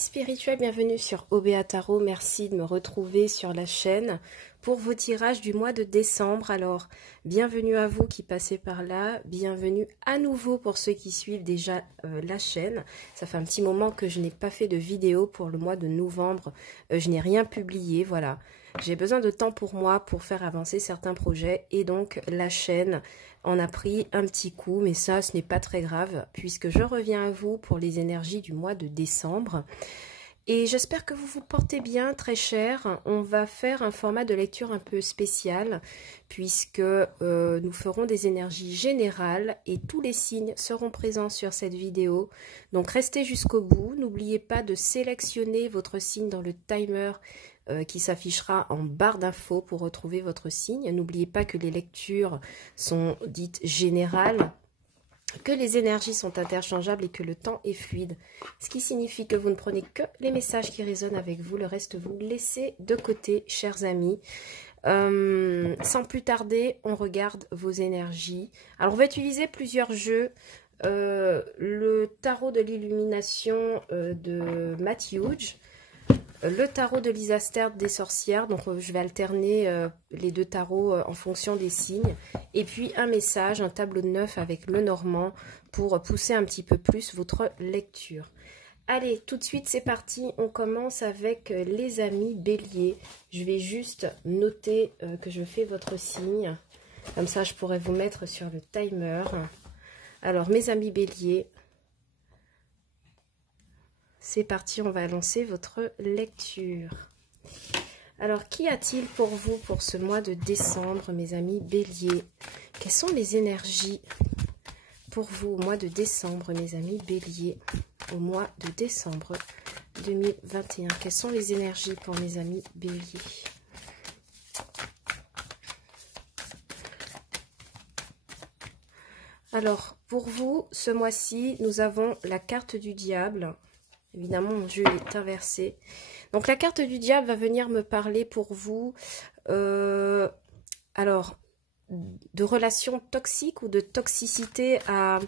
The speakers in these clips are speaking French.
spirituels, bienvenue sur OBA Tarot. Merci de me retrouver sur la chaîne pour vos tirages du mois de décembre. Alors, bienvenue à vous qui passez par là, bienvenue à nouveau pour ceux qui suivent déjà la chaîne. Ça fait un petit moment que je n'ai pas fait de vidéo pour le mois de novembre, je n'ai rien publié, voilà. J'ai besoin de temps pour moi pour faire avancer certains projets et donc la chaîne en a pris un petit coup, mais ça ce n'est pas très grave puisque je reviens à vous pour les énergies du mois de décembre. Et j'espère que vous vous portez bien, très cher. On va faire un format de lecture un peu spécial puisque nous ferons des énergies générales et tous les signes seront présents sur cette vidéo. Donc restez jusqu'au bout. N'oubliez pas de sélectionner votre signe dans le timer qui s'affichera en barre d'infos pour retrouver votre signe. N'oubliez pas que les lectures sont dites générales, que les énergies sont interchangeables et que le temps est fluide. Ce qui signifie que vous ne prenez que les messages qui résonnent avec vous, le reste vous laissez de côté, chers amis. Sans plus tarder, on regarde vos énergies. Alors on va utiliser plusieurs jeux. Le tarot de l'illumination de Matt Hughes, le tarot de Lisa Stern des sorcières, donc je vais alterner les deux tarots en fonction des signes, et puis un message, un tableau de 9 avec le normand pour pousser un petit peu plus votre lecture. Allez, tout de suite c'est parti, on commence avec les amis bélier. Je vais juste noter que je fais votre signe, comme ça je pourrais vous mettre sur le timer. Alors mes amis bélier, c'est parti, on va lancer votre lecture. Alors, qu'y a-t-il pour vous pour ce mois de décembre, mes amis béliers? Quelles sont les énergies pour vous au mois de décembre, mes amis béliers? Au mois de décembre 2021. Quelles sont les énergies pour mes amis béliers? Alors, pour vous, ce mois-ci, nous avons la carte du diable. Évidemment, mon jeu est inversé. Donc, la carte du diable va venir me parler pour vous, alors, de relations toxiques ou de toxicité à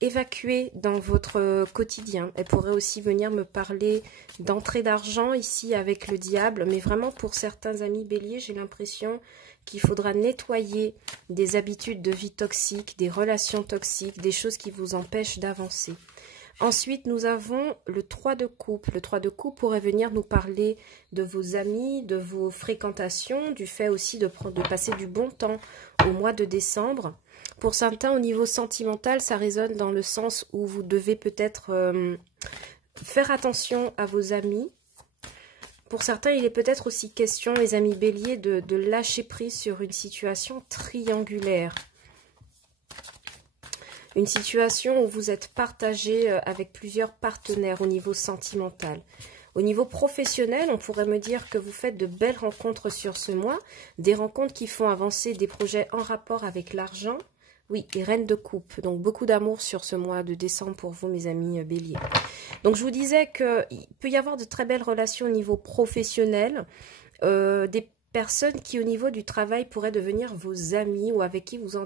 évacuer dans votre quotidien. Elle pourrait aussi venir me parler d'entrée d'argent ici avec le diable. Mais vraiment, pour certains amis béliers, j'ai l'impression qu'il faudra nettoyer des habitudes de vie toxiques, des relations toxiques, des choses qui vous empêchent d'avancer. Ensuite, nous avons le 3 de coupe. Le 3 de coupe pourrait venir nous parler de vos amis, de vos fréquentations, du fait aussi de passer du bon temps au mois de décembre. Pour certains, au niveau sentimental, ça résonne dans le sens où vous devez peut-être faire attention à vos amis. Pour certains, il est peut-être aussi question, les amis béliers, de lâcher prise sur une situation triangulaire. Une situation où vous êtes partagé avec plusieurs partenaires au niveau sentimental. Au niveau professionnel, on pourrait me dire que vous faites de belles rencontres sur ce mois, des rencontres qui font avancer des projets en rapport avec l'argent. Oui, et reine de coupe, donc beaucoup d'amour sur ce mois de décembre pour vous, mes amis béliers. Donc je vous disais qu'il peut y avoir de très belles relations au niveau professionnel, des personnes qui au niveau du travail pourraient devenir vos amis ou avec qui vous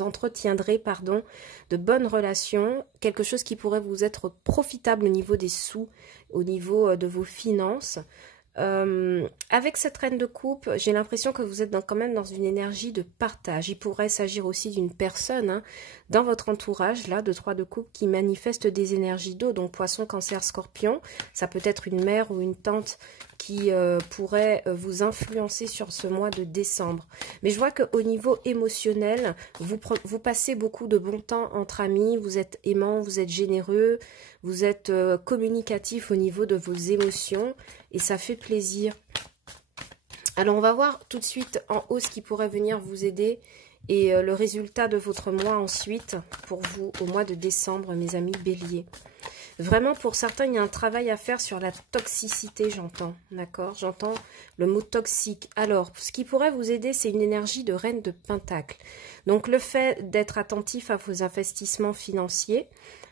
entretiendrez de bonnes relations, quelque chose qui pourrait vous être profitable au niveau des sous, au niveau de vos finances. Avec cette reine de coupe, j'ai l'impression que vous êtes quand même dans une énergie de partage. Il pourrait s'agir aussi d'une personne dans votre entourage, là, de 3 de coupe, qui manifeste des énergies d'eau, donc poisson, cancer, scorpion. Ça peut être une mère ou une tante qui pourrait vous influencer sur ce mois de décembre. Mais je vois qu'au niveau émotionnel, vous passez beaucoup de bon temps entre amis, vous êtes aimant, vous êtes généreux, vous êtes communicatif au niveau de vos émotions et ça fait plaisir. Alors on va voir tout de suite en haut ce qui pourrait venir vous aider et le résultat de votre mois ensuite pour vous au mois de décembre, mes amis béliers. Vraiment, pour certains, il y a un travail à faire sur la toxicité, j'entends, d'accord? J'entends le mot toxique. Alors, ce qui pourrait vous aider, c'est une énergie de reine de pentacle. Donc le fait d'être attentif à vos investissements financiers,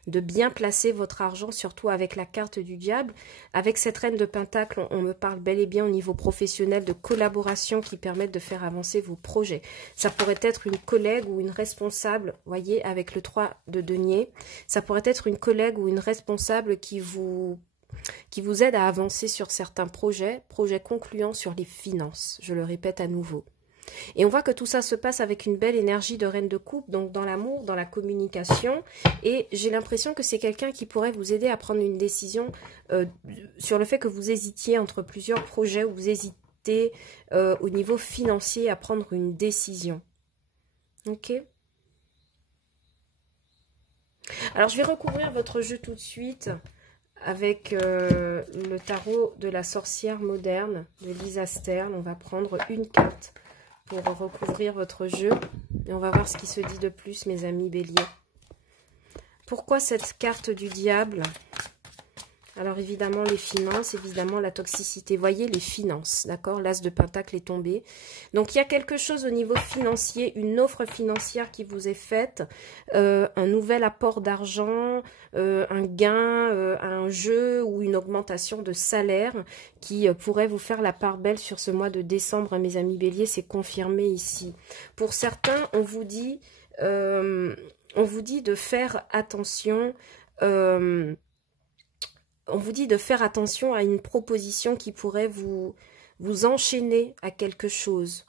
de bien placer votre argent, surtout avec la carte du diable. Avec cette reine de Pentacle, on me parle bel et bien au niveau professionnel de collaboration qui permettent de faire avancer vos projets. Ça pourrait être une collègue ou une responsable, voyez, avec le 3 de denier. Ça pourrait être une collègue ou une responsable qui vous aide à avancer sur certains projets concluants sur les finances. Je le répète à nouveau. Et on voit que tout ça se passe avec une belle énergie de reine de coupe, donc dans l'amour, dans la communication. Et j'ai l'impression que c'est quelqu'un qui pourrait vous aider à prendre une décision sur le fait que vous hésitiez entre plusieurs projets, ou vous hésitez au niveau financier à prendre une décision. Ok ? Alors je vais recouvrir votre jeu tout de suite avec le tarot de la sorcière moderne de Lisa Stern. On va prendre une carte pour recouvrir votre jeu. Et on va voir ce qui se dit de plus, mes amis béliers. Pourquoi cette carte du diable? Alors évidemment les finances, évidemment la toxicité. Voyez les finances, d'accord? L'as de Pentacle est tombé. Donc il y a quelque chose au niveau financier, une offre financière qui vous est faite, un nouvel apport d'argent, un gain, un jeu ou une augmentation de salaire qui pourrait vous faire la part belle sur ce mois de décembre, mes amis béliers. C'est confirmé ici. Pour certains, on vous dit de faire attention. On vous dit de faire attention à une proposition qui pourrait vous enchaîner à quelque chose.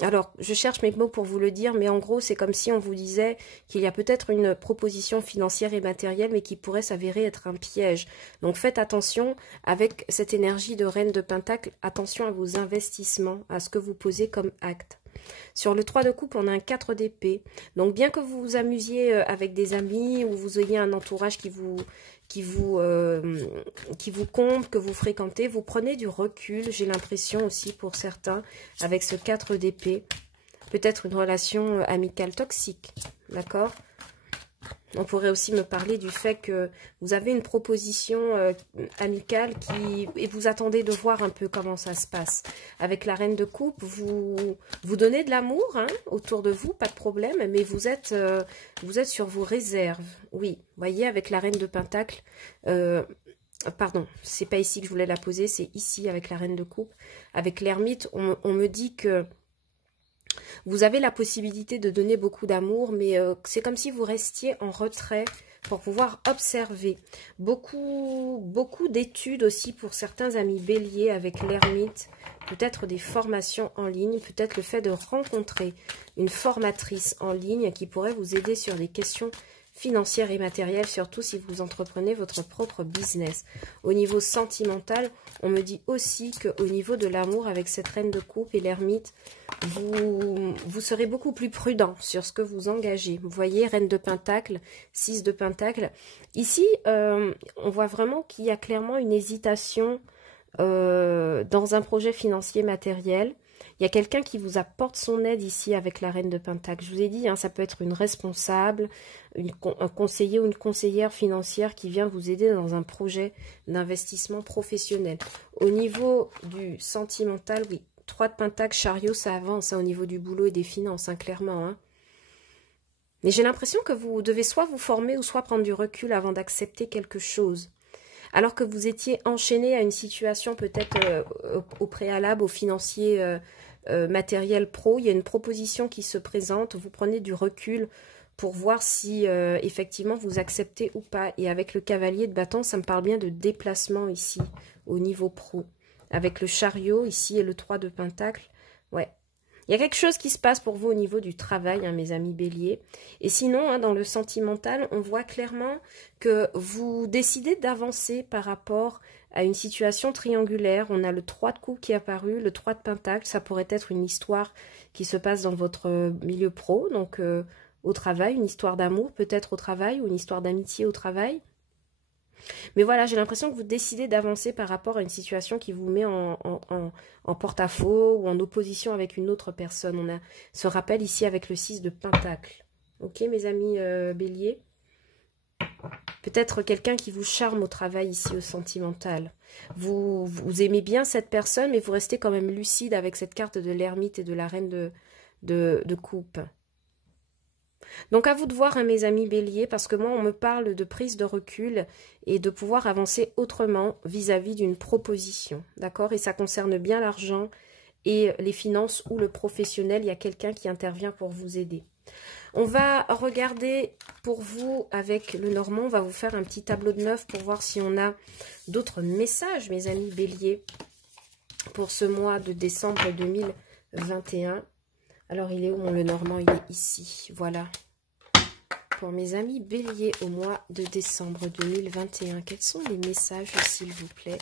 Alors, je cherche mes mots pour vous le dire, mais en gros, c'est comme si on vous disait qu'il y a peut-être une proposition financière et matérielle, mais qui pourrait s'avérer être un piège. Donc, faites attention avec cette énergie de reine de Pentacle, attention à vos investissements, à ce que vous posez comme acte. Sur le 3 de coupe, on a un 4 d'épée. Donc, bien que vous vous amusiez avec des amis ou vous ayez un entourage qui vous comble, que vous fréquentez, vous prenez du recul. J'ai l'impression aussi pour certains, avec ce 4 d'épée, peut-être une relation amicale toxique, d'accord? On pourrait aussi me parler du fait que vous avez une proposition amicale et vous attendez de voir un peu comment ça se passe. Avec la reine de coupe, vous donnez de l'amour autour de vous, pas de problème, mais vous êtes sur vos réserves. Oui, voyez, avec la reine de Pentacle, pardon, c'est pas ici que je voulais la poser, c'est ici avec la reine de coupe. Avec l'ermite, on me dit que vous avez la possibilité de donner beaucoup d'amour, mais c'est comme si vous restiez en retrait pour pouvoir observer. Beaucoup d'études aussi pour certains amis béliers avec l'ermite, peut-être des formations en ligne, peut-être le fait de rencontrer une formatrice en ligne qui pourrait vous aider sur des questions financières et matérielles, surtout si vous entreprenez votre propre business. Au niveau sentimental, on me dit aussi qu'au niveau de l'amour, avec cette reine de coupe et l'ermite, vous serez beaucoup plus prudent sur ce que vous engagez. Vous voyez, reine de Pentacle, 6 de Pentacle. Ici, on voit vraiment qu'il y a clairement une hésitation dans un projet financier matériel. Il y a quelqu'un qui vous apporte son aide ici avec la reine de Pentacle. Je vous ai dit, ça peut être une responsable, un conseiller ou une conseillère financière qui vient vous aider dans un projet d'investissement professionnel. Au niveau du sentimental, oui, 3 de Pentacle, chariot, ça avance au niveau du boulot et des finances, clairement. Mais j'ai l'impression que vous devez soit vous former ou soit prendre du recul avant d'accepter quelque chose. Alors que vous étiez enchaîné à une situation peut-être au préalable, au financier matériel pro, il y a une proposition qui se présente, vous prenez du recul pour voir si effectivement vous acceptez ou pas. Et avec le cavalier de bâton, ça me parle bien de déplacement ici, au niveau pro. Avec le chariot ici et le 3 de Pentacle, ouais. Il y a quelque chose qui se passe pour vous au niveau du travail, mes amis béliers. Et sinon, dans le sentimental, on voit clairement que vous décidez d'avancer par rapport à une situation triangulaire. On a le 3 de coupe qui est apparu, le 3 de Pentacle. Ça pourrait être une histoire qui se passe dans votre milieu pro, donc au travail, une histoire d'amour peut-être au travail ou une histoire d'amitié au travail. Mais voilà, j'ai l'impression que vous décidez d'avancer par rapport à une situation qui vous met en porte-à-faux ou en opposition avec une autre personne. On a ce rappel ici avec le 6 de Pentacle. Ok, mes amis béliers? Peut-être quelqu'un qui vous charme au travail ici, au sentimental. Vous aimez bien cette personne, mais vous restez quand même lucide avec cette carte de l'ermite et de la reine de coupe. Donc à vous de voir, hein, mes amis béliers, parce que moi on me parle de prise de recul et de pouvoir avancer autrement vis-à-vis d'une proposition, d'accord? Et ça concerne bien l'argent et les finances ou le professionnel, il y a quelqu'un qui intervient pour vous aider. On va regarder pour vous avec le Normand, on va vous faire un petit tableau de 9 pour voir si on a d'autres messages, mes amis béliers, pour ce mois de décembre 2021. Alors, il est où mon le Normand? Il est ici, voilà. Pour mes amis béliers au mois de décembre 2021, quels sont les messages, s'il vous plaît?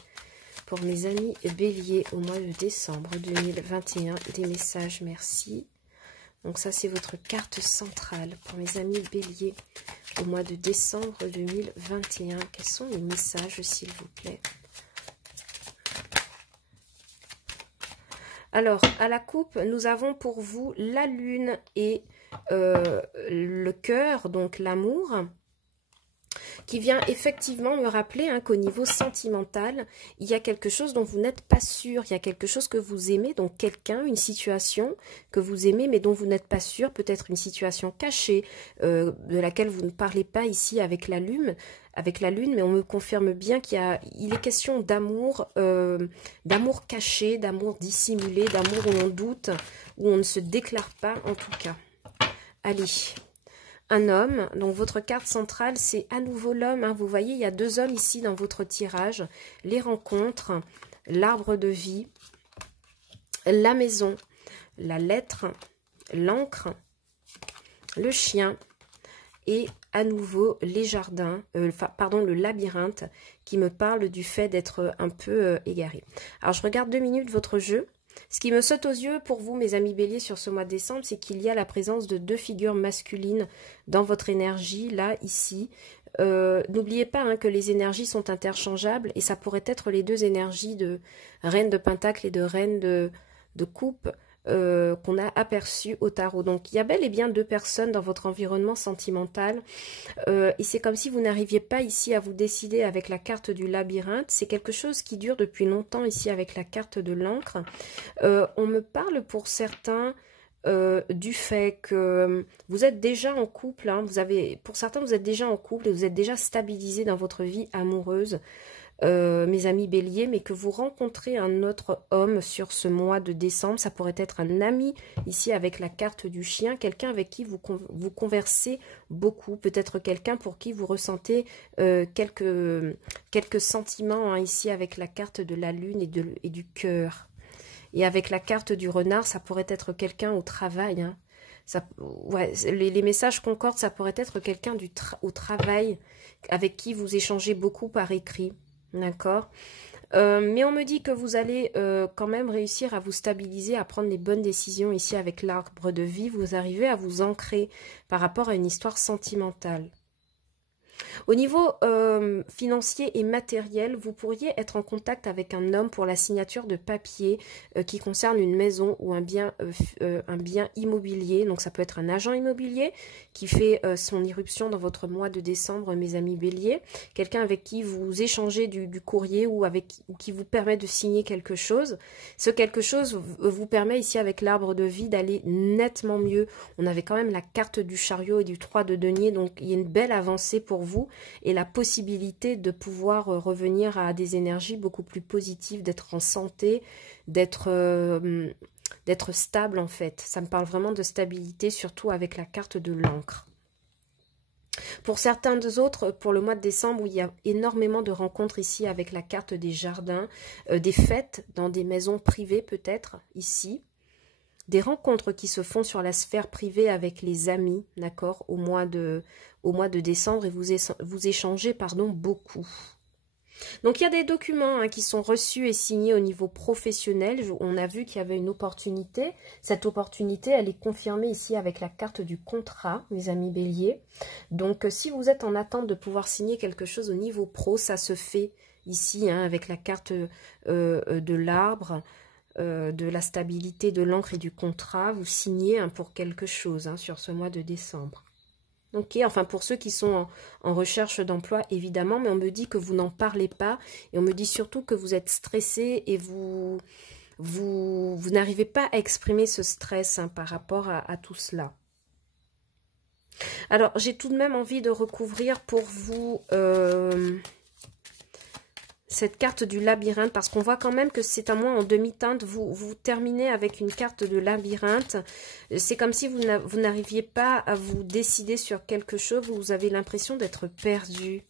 Pour mes amis béliers au mois de décembre 2021, des messages, merci. Donc ça, c'est votre carte centrale. Pour mes amis béliers au mois de décembre 2021, quels sont les messages, s'il vous plaît? Alors, à la coupe, nous avons pour vous la lune et le cœur, donc l'amour, qui vient effectivement me rappeler qu'au niveau sentimental, il y a quelque chose dont vous n'êtes pas sûr, il y a quelque chose que vous aimez, donc quelqu'un, une situation que vous aimez mais dont vous n'êtes pas sûr, peut-être une situation cachée de laquelle vous ne parlez pas ici avec la lune, mais on me confirme bien qu'il est question d'amour, d'amour caché, d'amour dissimulé, d'amour où on doute, où on ne se déclare pas en tout cas. Allez. Un homme, donc votre carte centrale, c'est à nouveau l'homme. Hein. Vous voyez, il y a deux hommes ici dans votre tirage. Les rencontres, l'arbre de vie, la maison, la lettre, l'encre, le chien et à nouveau les jardins, le labyrinthe qui me parle du fait d'être un peu égaré. Alors, je regarde 2 minutes votre jeu. Ce qui me saute aux yeux pour vous, mes amis béliers, sur ce mois de décembre, c'est qu'il y a la présence de 2 figures masculines dans votre énergie, là, ici. N'oubliez pas hein, que les énergies sont interchangeables et ça pourrait être les 2 énergies de reine de pentacle et de reine de coupe qu'on a aperçues au tarot. Donc, il y a bel et bien 2 personnes dans votre environnement sentimental et c'est comme si vous n'arriviez pas ici à vous décider avec la carte du labyrinthe. C'est quelque chose qui dure depuis longtemps ici avec la carte de l'encre. On me parle pour certains du fait que vous êtes déjà en couple, hein, pour certains vous êtes déjà en couple et vous êtes déjà stabilisé dans votre vie amoureuse, mes amis béliers, mais que vous rencontrez un autre homme sur ce mois de décembre. Ça pourrait être un ami ici avec la carte du chien, quelqu'un avec qui vous conversez beaucoup, peut-être quelqu'un pour qui vous ressentez quelques sentiments hein, ici avec la carte de la lune et du cœur. Et avec la carte du renard, ça pourrait être quelqu'un au travail. Hein. Ouais, les messages concordent, ça pourrait être quelqu'un au travail avec qui vous échangez beaucoup par écrit. D'accord, mais on me dit que vous allez quand même réussir à vous stabiliser, à prendre les bonnes décisions ici avec l'arbre de vie. Vous arrivez à vous ancrer par rapport à une histoire sentimentale. Au niveau financier et matériel, vous pourriez être en contact avec un homme pour la signature de papier qui concerne une maison ou un bien immobilier. Donc ça peut être un agent immobilier qui fait son irruption dans votre mois de décembre, mes amis béliers. Quelqu'un avec qui vous échangez du courrier ou qui vous permet de signer quelque chose. Ce quelque chose vous permet ici avec l'arbre de vie d'aller nettement mieux. On avait quand même la carte du chariot et du 3 de denier, donc il y a une belle avancée pour vous et la possibilité de pouvoir revenir à des énergies beaucoup plus positives, d'être en santé, d'être stable en fait. Ça me parle vraiment de stabilité, surtout avec la carte de l'encre. Pour certains autres, pour le mois de décembre, où il y a énormément de rencontres ici avec la carte des jardins, des fêtes dans des maisons privées peut-être ici, des rencontres qui se font sur la sphère privée avec les amis, d'accord, au mois de décembre, et vous échangez beaucoup. Donc il y a des documents qui sont reçus et signés au niveau professionnel. On a vu qu'il y avait une opportunité. Cette opportunité, elle est confirmée ici avec la carte du contrat, mes amis béliers. Donc si vous êtes en attente de pouvoir signer quelque chose au niveau pro, ça se fait ici avec la carte de l'arbre, de la stabilité, de l'encre et du contrat. Vous signez pour quelque chose sur ce mois de décembre. Ok, enfin pour ceux qui sont en recherche d'emploi évidemment, mais on me dit que vous n'en parlez pas et on me dit surtout que vous êtes stressé et vous vous n'arrivez pas à exprimer ce stress hein, par rapport à tout cela. Alors, j'ai tout de même envie de recouvrir pour vous cette carte du labyrinthe, parce qu'on voit quand même que c'est un mois en demi-teinte. Vous terminez avec une carte de labyrinthe. C'est comme si vous n'arriviez pas à vous décider sur quelque chose. Vous avez l'impression d'être perdu.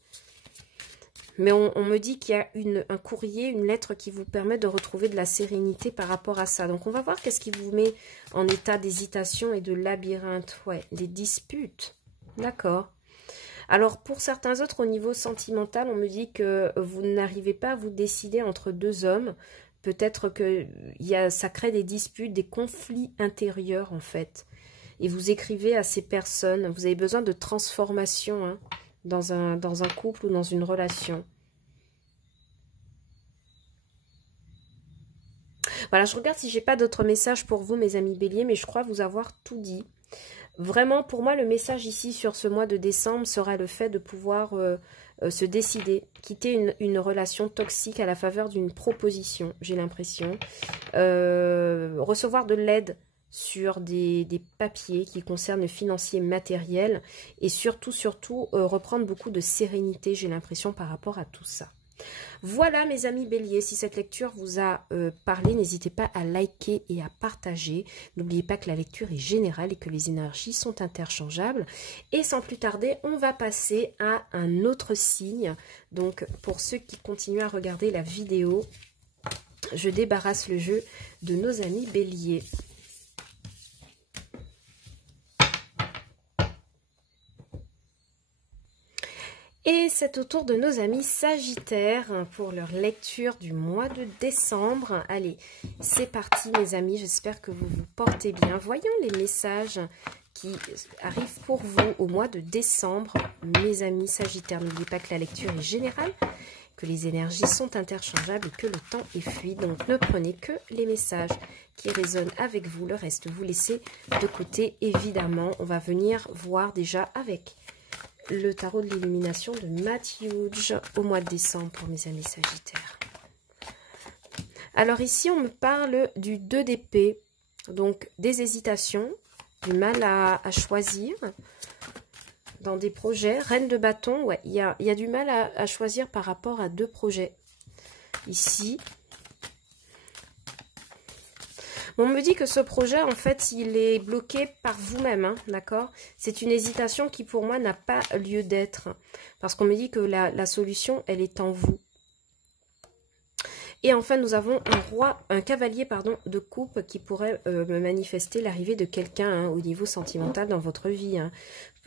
Mais on me dit qu'il y a un courrier, une lettre qui vous permet de retrouver de la sérénité par rapport à ça. Donc, on va voir qu'est-ce qui vous met en état d'hésitation et de labyrinthe. Ouais, des disputes. D'accord. Alors, pour certains autres, au niveau sentimental, on me dit que vous n'arrivez pas à vous décider entre deux hommes. Peut-être que ça crée des disputes, des conflits intérieurs, en fait. Et vous écrivez à ces personnes. Vous avez besoin de transformation, hein, dans un couple ou dans une relation. Voilà, je regarde si j'ai pas d'autres messages pour vous, mes amis béliers, mais je crois vous avoir tout dit. Vraiment, pour moi, le message ici sur ce mois de décembre sera le fait de pouvoir se décider, quitter une relation toxique à la faveur d'une proposition, j'ai l'impression. Recevoir de l'aide sur des papiers qui concernent le financier matériel et surtout, reprendre beaucoup de sérénité, j'ai l'impression, par rapport à tout ça. Voilà mes amis béliers, si cette lecture vous a parlé, n'hésitez pas à liker et à partager. N'oubliez pas que la lecture est générale et que les énergies sont interchangeables. Et sans plus tarder, on va passer à un autre signe. Donc pour ceux qui continuent à regarder la vidéo, je débarrasse le jeu de nos amis béliers. Et c'est au tour de nos amis sagittaires pour leur lecture du mois de décembre. Allez, c'est parti mes amis, j'espère que vous vous portez bien. Voyons les messages qui arrivent pour vous au mois de décembre. Mes amis sagittaires, n'oubliez pas que la lecture est générale, que les énergies sont interchangeables et que le temps est fluide. Donc ne prenez que les messages qui résonnent avec vous. Le reste, vous laissez de côté, évidemment. On va venir voir déjà avec le tarot de l'illumination de Matthew au mois de décembre pour mes amis sagittaires. Alors ici, on me parle du 2 d'épée, donc des hésitations, du mal à choisir dans des projets. Reine de bâton, ouais, il y a du mal à choisir par rapport à deux projets. Ici, on me dit que ce projet, en fait, il est bloqué par vous-même, hein, d'accord? C'est une hésitation qui, pour moi, n'a pas lieu d'être. Parce qu'on me dit que la solution, elle est en vous. Et enfin, nous avons un cavalier, pardon, de coupe qui pourrait me manifester l'arrivée de quelqu'un hein, au niveau sentimental dans votre vie. Hein,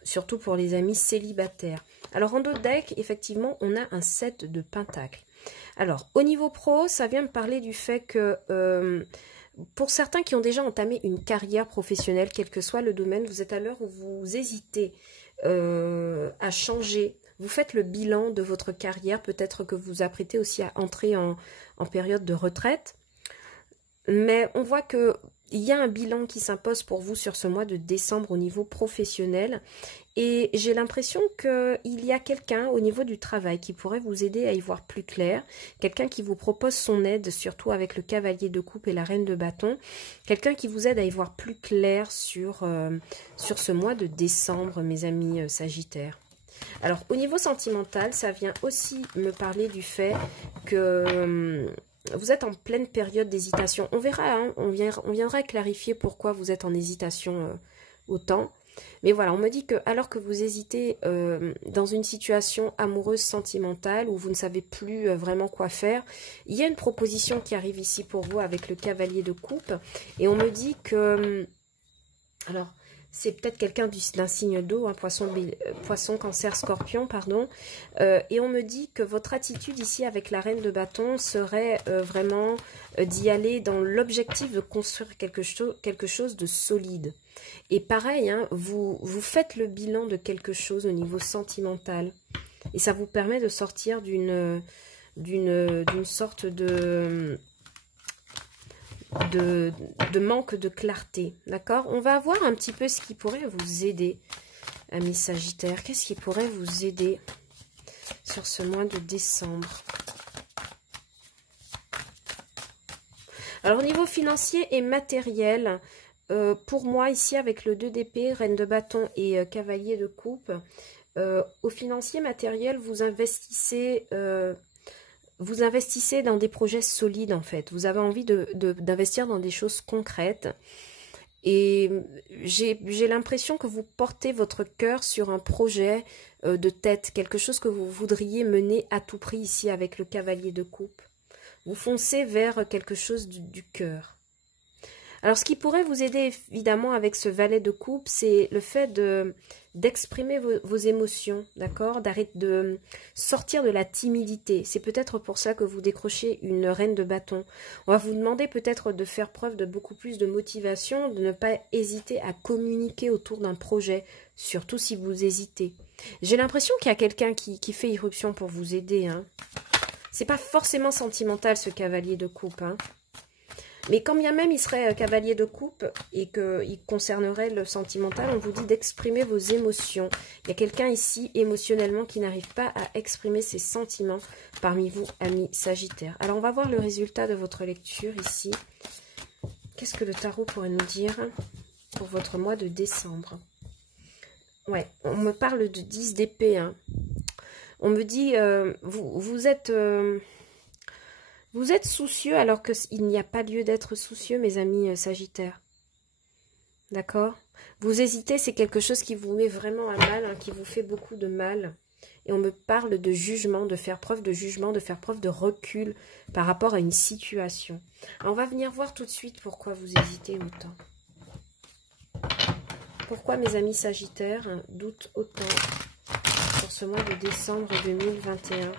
surtout pour les amis célibataires. Alors, en dos de deck, effectivement, on a un 7 de pentacles. Alors, au niveau pro, ça vient me parler du fait que... pour certains qui ont déjà entamé une carrière professionnelle, quel que soit le domaine, vous êtes à l'heure où vous hésitez à changer. Vous faites le bilan de votre carrière. Peut-être que vous vous apprêtez aussi à entrer en période de retraite. Mais on voit qu'il y a un bilan qui s'impose pour vous sur ce mois de décembre au niveau professionnel. Et j'ai l'impression qu'il y a quelqu'un au niveau du travail qui pourrait vous aider à y voir plus clair. Quelqu'un qui vous propose son aide, surtout avec le cavalier de coupe et la reine de bâton. Quelqu'un qui vous aide à y voir plus clair sur ce mois de décembre, mes amis sagittaires. Alors, au niveau sentimental, ça vient aussi me parler du fait que... vous êtes en pleine période d'hésitation. On verra, hein, on viendra clarifier pourquoi vous êtes en hésitation autant. Mais voilà, on me dit que alors que vous hésitez dans une situation amoureuse sentimentale où vous ne savez plus vraiment quoi faire, il y a une proposition qui arrive ici pour vous avec le cavalier de coupe. Et on me dit que... alors, c'est peut-être quelqu'un d'un signe d'eau, hein, poisson, cancer, scorpion, pardon. Et on me dit que votre attitude ici avec la reine de bâton serait vraiment d'y aller dans l'objectif de construire quelque chose de solide. Et pareil, hein, vous faites le bilan de quelque chose au niveau sentimental. Et ça vous permet de sortir d'une sorte de manque de clarté, d'accord? On va voir un petit peu ce qui pourrait vous aider, amis sagittaires. Qu'est-ce qui pourrait vous aider sur ce mois de décembre? Alors, au niveau financier et matériel, pour moi, ici, avec le 2 d'épée, reine de bâton et cavalier de coupe, au financier matériel, vous investissez dans des projets solides, en fait. Vous avez envie d'investir dans des choses concrètes. Et j'ai l'impression que vous portez votre cœur sur un projet de tête, quelque chose que vous voudriez mener à tout prix ici avec le cavalier de coupe. Vous foncez vers quelque chose du cœur. Alors, ce qui pourrait vous aider, évidemment, avec ce valet de coupe, c'est le fait d'exprimer vos émotions, d'accord? D'arrêter de sortir de la timidité. C'est peut-être pour ça que vous décrochez une reine de bâton. On va vous demander peut-être de faire preuve de beaucoup plus de motivation, de ne pas hésiter à communiquer autour d'un projet, surtout si vous hésitez. J'ai l'impression qu'il y a quelqu'un qui fait irruption pour vous aider, hein. C'est pas forcément sentimental, ce cavalier de coupe, hein. Mais quand bien même il serait cavalier de coupe et qu'il concernerait le sentimental, on vous dit d'exprimer vos émotions. Il y a quelqu'un ici, émotionnellement, qui n'arrive pas à exprimer ses sentiments parmi vous, amis Sagittaire. Alors, on va voir le résultat de votre lecture ici. Qu'est-ce que le tarot pourrait nous dire pour votre mois de décembre? Ouais, on me parle de 10 d'épée, hein. On me dit, vous êtes soucieux alors qu'il n'y a pas lieu d'être soucieux, mes amis Sagittaires. D'accord? Vous hésitez, c'est quelque chose qui vous met vraiment à mal, hein, qui vous fait beaucoup de mal. Et on me parle de jugement, de faire preuve de jugement, de faire preuve de recul par rapport à une situation. Alors, on va venir voir tout de suite pourquoi vous hésitez autant. Pourquoi, mes amis Sagittaires, doutent autant pour ce mois de décembre 2021?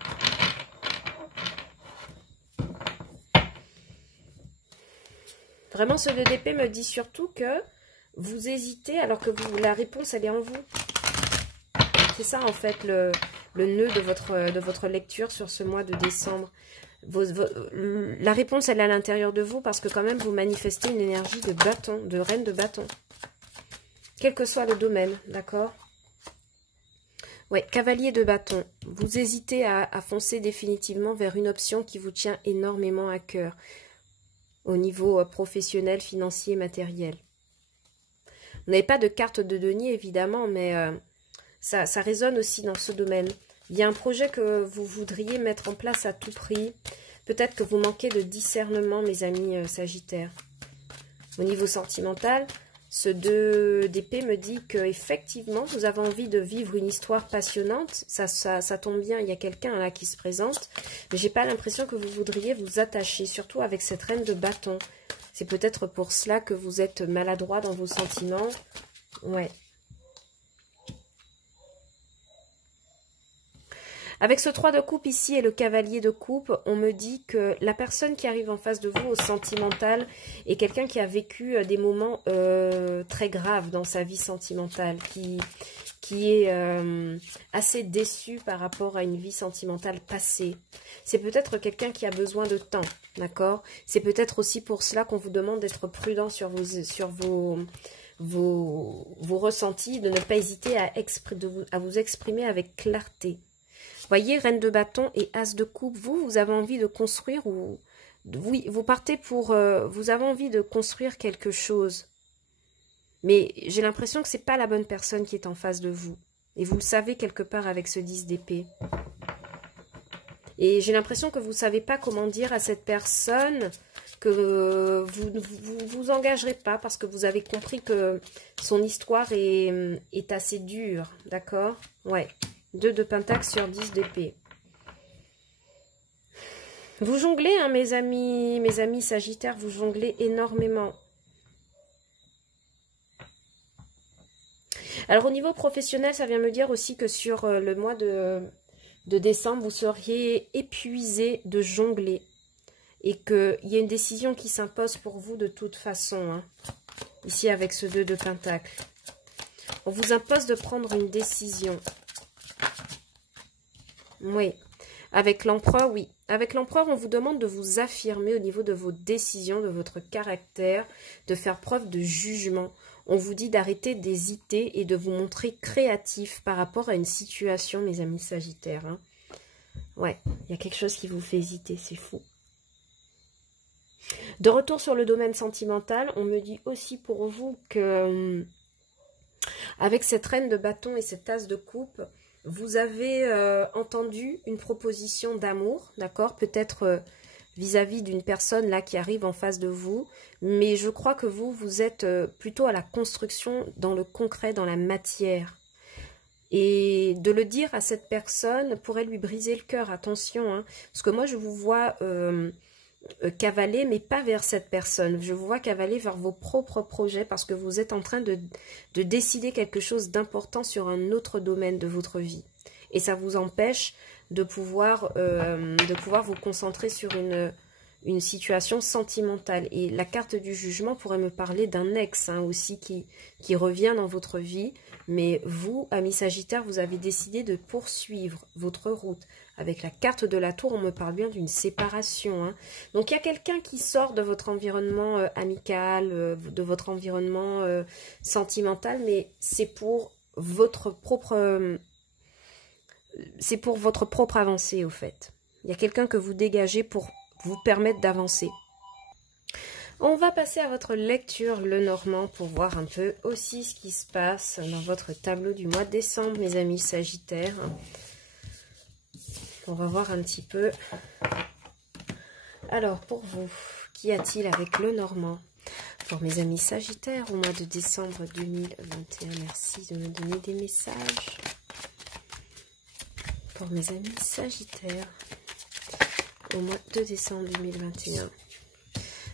Vraiment, ce 2 d'épée me dit surtout que vous hésitez alors que la réponse, elle est en vous. C'est ça, en fait, le nœud de votre lecture sur ce mois de décembre. La réponse, elle est à l'intérieur de vous parce que quand même, vous manifestez une énergie de bâton, de reine de bâton. Quel que soit le domaine, d'accord? Ouais, cavalier de bâton. Vous hésitez à foncer définitivement vers une option qui vous tient énormément à cœur. Au niveau professionnel, financier, matériel. Vous n'avez pas de carte de denier, évidemment, mais ça résonne aussi dans ce domaine. Il y a un projet que vous voudriez mettre en place à tout prix. Peut-être que vous manquez de discernement, mes amis Sagittaires. Au niveau sentimental, ce 2 d'épée me dit qu'effectivement, vous avez envie de vivre une histoire passionnante. Ça tombe bien, il y a quelqu'un là qui se présente. Mais j'ai pas l'impression que vous voudriez vous attacher, surtout avec cette reine de bâton. C'est peut-être pour cela que vous êtes maladroit dans vos sentiments. Ouais. Avec ce 3 de coupe ici et le cavalier de coupe, on me dit que la personne qui arrive en face de vous au sentimental est quelqu'un qui a vécu des moments très graves dans sa vie sentimentale, qui est assez déçu par rapport à une vie sentimentale passée. C'est peut-être quelqu'un qui a besoin de temps, d'accord? C'est peut-être aussi pour cela qu'on vous demande d'être prudent sur vos ressentis, de ne pas hésiter à vous exprimer avec clarté. Voyez, reine de bâton et as de coupe, vous avez envie de construire ou... Oui, vous partez pour... vous avez envie de construire quelque chose. Mais j'ai l'impression que c'est pas la bonne personne qui est en face de vous. Et vous le savez quelque part avec ce 10 d'épée. Et j'ai l'impression que vous ne savez pas comment dire à cette personne que vous ne vous engagerez pas parce que vous avez compris que son histoire est assez dure. D'accord? Ouais. 2 de pentacle sur 10 d'épée. Vous jonglez, hein, mes amis Sagittaires, vous jonglez énormément. Alors, au niveau professionnel, ça vient me dire aussi que sur le mois de décembre, vous seriez épuisé de jongler. Et qu'il y a une décision qui s'impose pour vous de toute façon. Hein, ici, avec ce 2 de pentacle. On vous impose de prendre une décision. Oui. Avec l'empereur, oui. Avec l'empereur, on vous demande de vous affirmer au niveau de vos décisions, de votre caractère, de faire preuve de jugement. On vous dit d'arrêter d'hésiter et de vous montrer créatif par rapport à une situation, mes amis Sagittaires. Hein. Ouais, il y a quelque chose qui vous fait hésiter, c'est fou. De retour sur le domaine sentimental, on me dit aussi pour vous que avec cette reine de bâton et cette as de coupe, vous avez entendu une proposition d'amour, d'accord? Peut-être vis-à-vis d'une personne là qui arrive en face de vous, mais je crois que vous êtes plutôt à la construction, dans le concret, dans la matière. Et de le dire à cette personne pourrait lui briser le cœur, attention, hein, parce que moi je vous vois cavaler, mais pas vers cette personne. Je vous vois cavaler vers vos propres projets parce que vous êtes en train de décider quelque chose d'important sur un autre domaine de votre vie. Et ça vous empêche de pouvoir vous concentrer sur une situation sentimentale. Et la carte du jugement pourrait me parler d'un ex hein, aussi qui revient dans votre vie. Mais vous, amis Sagittaire, vous avez décidé de poursuivre votre route. Avec la carte de la tour, on me parle bien d'une séparation. Hein. Donc, il y a quelqu'un qui sort de votre environnement amical, de votre environnement sentimental, mais c'est pour votre propre avancée, au fait. Il y a quelqu'un que vous dégagez pour vous permettre d'avancer. On va passer à votre lecture Lenormand pour voir un peu aussi ce qui se passe dans votre tableau du mois de décembre, mes amis Sagittaires. On va voir un petit peu. Alors, pour vous, qu'y a-t-il avec Lenormand? Pour mes amis Sagittaires, au mois de décembre 2021, merci de me donner des messages. Pour mes amis Sagittaires, au mois de décembre 2021.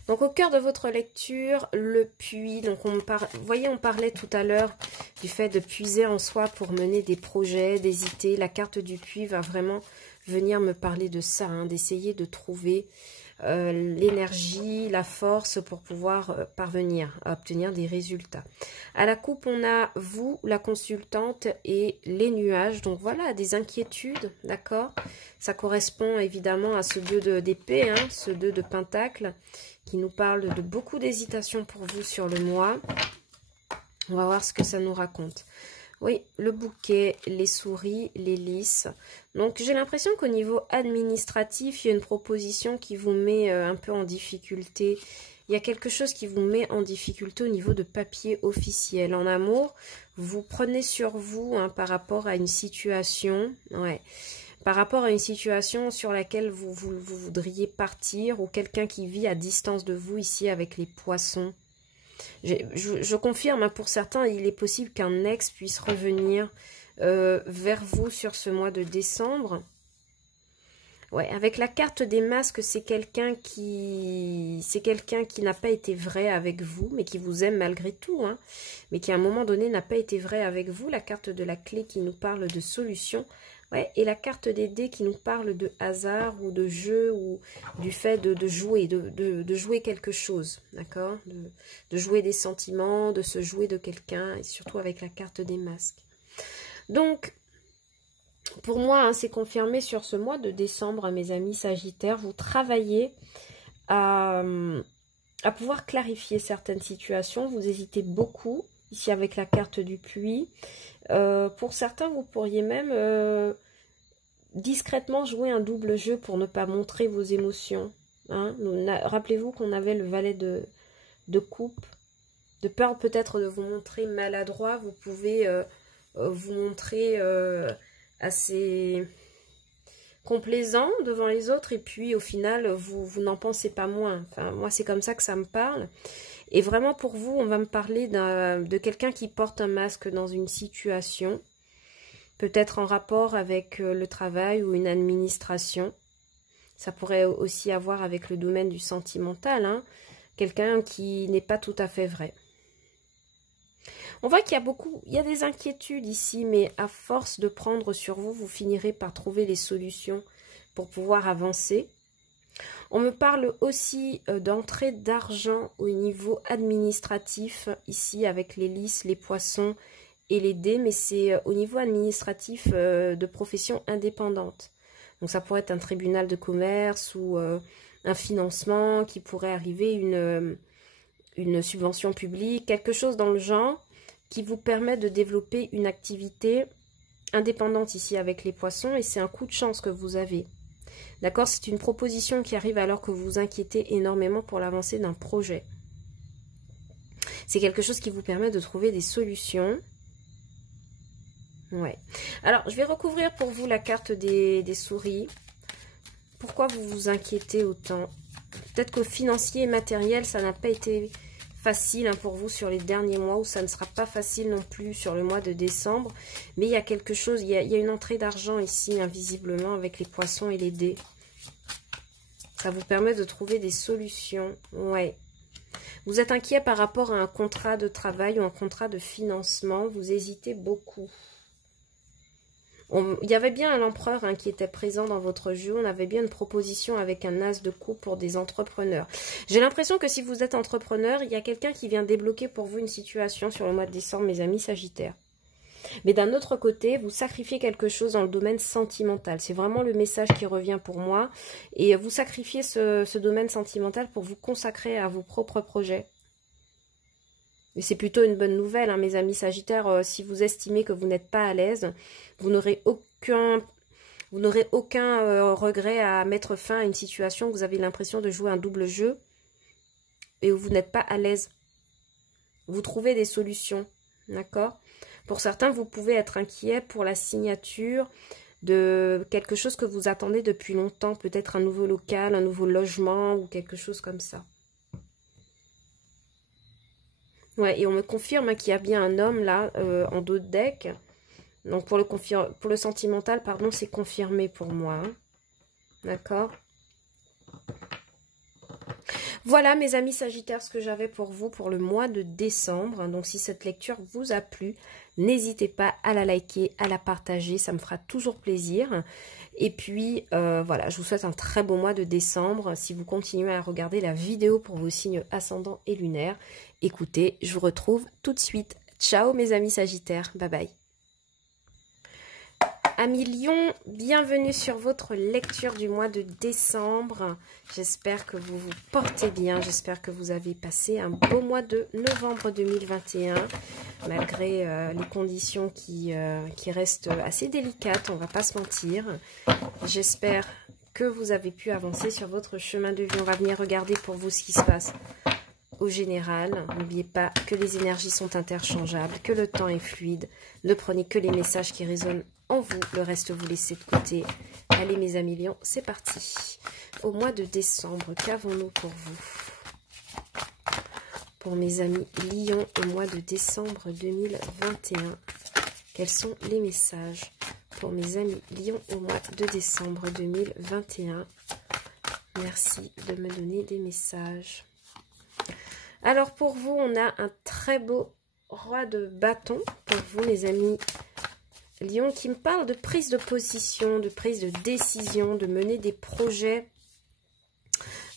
Donc, au cœur de votre lecture, le puits. Donc, vous voyez, on parlait tout à l'heure du fait de puiser en soi pour mener des projets, d'hésiter. La carte du puits va vraiment venir me parler de ça, hein, d'essayer de trouver l'énergie, la force pour pouvoir parvenir à obtenir des résultats. À la coupe, on a vous, la consultante, et les nuages. Donc voilà, des inquiétudes, d'accord? Ça correspond évidemment à ce 2 d'épée, hein, ce 2 de pentacle, qui nous parle de beaucoup d'hésitation pour vous sur le mois. On va voir ce que ça nous raconte. Oui, le bouquet, les souris, les lys. Donc, j'ai l'impression qu'au niveau administratif, il y a une proposition qui vous met un peu en difficulté. Il y a quelque chose qui vous met en difficulté au niveau de papier officiel. En amour, vous prenez sur vous hein, par rapport à une situation. Ouais. Par rapport à une situation sur laquelle vous voudriez partir ou quelqu'un qui vit à distance de vous ici avec les poissons. Je confirme, hein, pour certains, il est possible qu'un ex puisse revenir vers vous sur ce mois de décembre. Ouais, avec la carte des masques, c'est quelqu'un qui n'a pas été vrai avec vous, mais qui vous aime malgré tout, hein, mais qui à un moment donné n'a pas été vrai avec vous. La carte de la clé qui nous parle de solution. Ouais, et la carte des dés qui nous parle de hasard ou de jeu ou du fait de jouer, de jouer quelque chose, d'accord, de jouer des sentiments, de se jouer de quelqu'un, et surtout avec la carte des masques. Donc, pour moi, hein, c'est confirmé sur ce mois de décembre, mes amis Sagittaires, vous travaillez à pouvoir clarifier certaines situations, vous hésitez beaucoup, ici avec la carte du puits. Pour certains, vous pourriez même discrètement jouer un double jeu pour ne pas montrer vos émotions. Hein. Rappelez-vous qu'on avait le valet de coupe. De peur peut-être de vous montrer maladroit, vous pouvez vous montrer assez complaisant devant les autres et puis au final, vous n'en pensez pas moins. Enfin, moi, c'est comme ça que ça me parle. Et vraiment, pour vous, on va me parler de quelqu'un qui porte un masque dans une situation, peut-être en rapport avec le travail ou une administration. Ça pourrait aussi avoir avec le domaine du sentimental, hein, quelqu'un qui n'est pas tout à fait vrai. On voit qu'il y a des inquiétudes ici, mais à force de prendre sur vous, vous finirez par trouver les solutions pour pouvoir avancer. On me parle aussi d'entrée d'argent au niveau administratif, ici avec les lys, les poissons et les dés, mais c'est au niveau administratif de profession indépendante. Donc ça pourrait être un tribunal de commerce ou un financement qui pourrait arriver, une subvention publique, quelque chose dans le genre qui vous permet de développer une activité indépendante ici avec les poissons et c'est un coup de chance que vous avez. D'accord? C'est une proposition qui arrive alors que vous vous inquiétez énormément pour l'avancée d'un projet. C'est quelque chose qui vous permet de trouver des solutions. Ouais. Alors, je vais recouvrir pour vous la carte des souris. Pourquoi vous vous inquiétez autant? Peut-être qu'au financier et matériel, ça n'a pas été facile hein, pour vous sur les derniers mois, ou ça ne sera pas facile non plus sur le mois de décembre. Mais il y a quelque chose, il y a une entrée d'argent ici, invisiblement, avec les poissons et les dés. Ça vous permet de trouver des solutions. Ouais. Vous êtes inquiet par rapport à un contrat de travail ou un contrat de financement. Vous hésitez beaucoup. Il y avait bien l'empereur hein, qui était présent dans votre jeu. On avait bien une proposition avec un as de coupe pour des entrepreneurs. J'ai l'impression que si vous êtes entrepreneur, il y a quelqu'un qui vient débloquer pour vous une situation sur le mois de décembre, mes amis Sagittaires. Mais d'un autre côté, vous sacrifiez quelque chose dans le domaine sentimental. C'est vraiment le message qui revient pour moi. Et vous sacrifiez ce domaine sentimental pour vous consacrer à vos propres projets. Et c'est plutôt une bonne nouvelle, hein, mes amis Sagittaires. Si vous estimez que vous n'êtes pas à l'aise, vous n'aurez aucun regret à mettre fin à une situation où vous avez l'impression de jouer un double jeu et où vous n'êtes pas à l'aise. Vous trouvez des solutions, d'accord? Pour certains, vous pouvez être inquiet pour la signature de quelque chose que vous attendez depuis longtemps, peut-être un nouveau local, un nouveau logement ou quelque chose comme ça. Ouais, et on me confirme qu'il y a bien un homme là, en dos de deck. Donc pour le sentimental, pardon, c'est confirmé pour moi. Hein. D'accord? Voilà mes amis Sagittaires, ce que j'avais pour vous pour le mois de décembre. Donc si cette lecture vous a plu, n'hésitez pas à la liker, à la partager, ça me fera toujours plaisir. Et puis voilà, je vous souhaite un très beau mois de décembre. Si vous continuez à regarder la vidéo pour vos signes ascendants et lunaires, écoutez, je vous retrouve tout de suite. Ciao mes amis Sagittaires, bye bye. Amis Lion, bienvenue sur votre lecture du mois de décembre. J'espère que vous vous portez bien, j'espère que vous avez passé un beau mois de novembre 2021, malgré les conditions qui restent assez délicates, on ne va pas se mentir. J'espère que vous avez pu avancer sur votre chemin de vie. On va venir regarder pour vous ce qui se passe au général. N'oubliez pas que les énergies sont interchangeables, que le temps est fluide. Ne prenez que les messages qui résonnent en vous, le reste vous laissez de côté. Allez mes amis lions, c'est parti. Au mois de décembre, qu'avons-nous pour vous? Pour mes amis lions, au mois de décembre 2021, quels sont les messages pour mes amis lions au mois de décembre 2021? Merci de me donner des messages. Alors pour vous, on a un très beau roi de bâton pour vous les amis Lion, qui me parle de prise de position, de prise de décision, de mener des projets,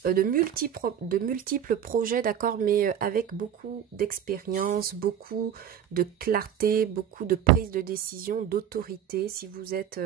de multiples projets, d'accord, mais avec beaucoup d'expérience, beaucoup de clarté, beaucoup de prise de décision, d'autorité. Si vous êtes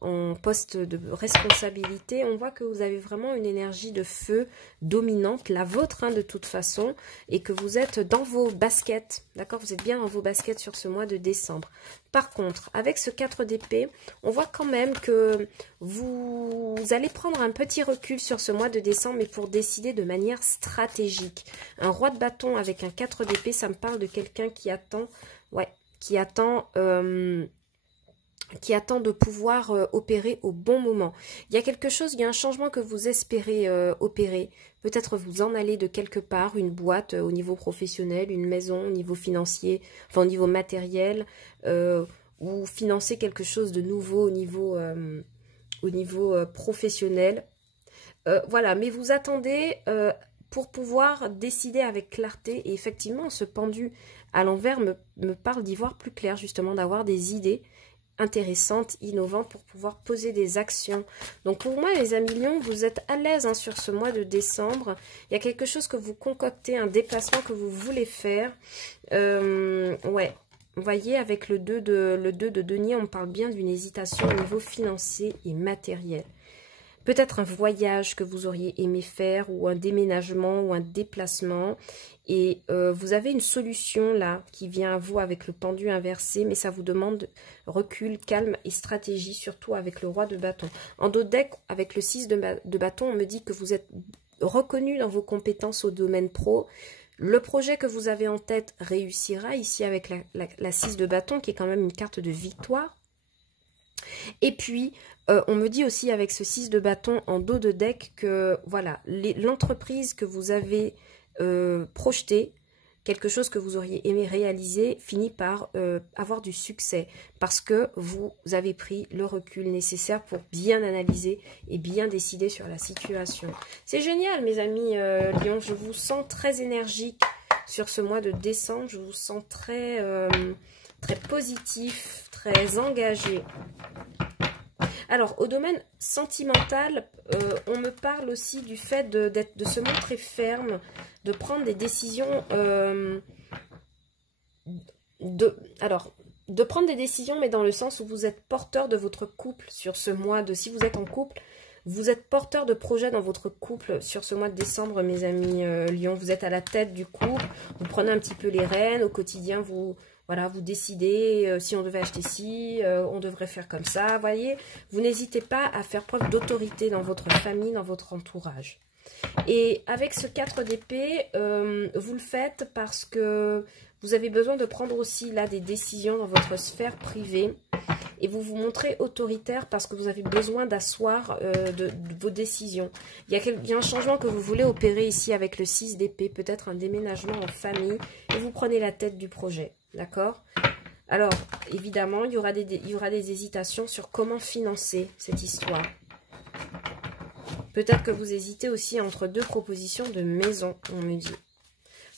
en poste de responsabilité, on voit que vous avez vraiment une énergie de feu dominante, la vôtre hein, de toute façon, et que vous êtes dans vos baskets, d'accord, vous êtes bien dans vos baskets sur ce mois de décembre. Par contre, avec ce 4 d'épée, on voit quand même que vous allez prendre un petit recul sur ce mois de décembre, mais pour décider de manière stratégique. Un roi de bâton avec un 4 d'épée, ça me parle de quelqu'un qui attend, ouais, qui attend de pouvoir opérer au bon moment. Il y a quelque chose, il y a un changement que vous espérez opérer. Peut-être vous en allez de quelque part, une boîte au niveau professionnel, une maison au niveau financier, enfin au niveau matériel, ou financer quelque chose de nouveau au niveau professionnel. Voilà, mais vous attendez pour pouvoir décider avec clarté. Et effectivement, ce pendu à l'envers me parle d'y voir plus clair, justement, d'avoir des idées intéressantes, innovantes pour pouvoir poser des actions. Donc pour moi les amis lions, vous êtes à l'aise hein, sur ce mois de décembre. Il y a quelque chose que vous concoctez, un déplacement que vous voulez faire. Ouais, vous voyez avec le 2 de denier, on parle bien d'une hésitation au niveau financier et matériel. peut-être un voyage que vous auriez aimé faire ou un déménagement ou un déplacement. Et vous avez une solution là qui vient à vous avec le pendu inversé, mais ça vous demande recul, calme et stratégie, surtout avec le roi de bâton. En dos de deck, avec le 6 de bâton, on me dit que vous êtes reconnu dans vos compétences au domaine pro. Le projet que vous avez en tête réussira ici avec la 6 de bâton qui est quand même une carte de victoire. Et puis, on me dit aussi avec ce 6 de bâton en dos de deck que voilà, l'entreprise que vous avez projetée, quelque chose que vous auriez aimé réaliser, finit par avoir du succès parce que vous avez pris le recul nécessaire pour bien analyser et bien décider sur la situation. C'est génial, mes amis Lion, je vous sens très énergique sur ce mois de décembre, je vous sens très, très positif, très engagé. Alors, au domaine sentimental, on me parle aussi du fait de se montrer ferme, de prendre des décisions, de prendre des décisions, mais dans le sens où vous êtes porteur de votre couple sur ce mois de, si vous êtes en couple, vous êtes porteur de projets dans votre couple sur ce mois de décembre, mes amis Lion. Vous êtes à la tête du couple, vous prenez un petit peu les rênes, au quotidien, vous décidez si on devait acheter ci, on devrait faire comme ça, vous voyez. Vous n'hésitez pas à faire preuve d'autorité dans votre famille, dans votre entourage. Et avec ce 4 d'épée, vous le faites parce que vous avez besoin de prendre aussi là des décisions dans votre sphère privée. Et vous vous montrez autoritaire parce que vous avez besoin d'asseoir de vos décisions. Il y a un changement que vous voulez opérer ici avec le 6 d'épée, peut-être un déménagement en famille, et vous prenez la tête du projet, d'accord? Alors, évidemment, il y aura des hésitations sur comment financer cette histoire. Peut-être que vous hésitez aussi entre deux propositions de maison, on me dit.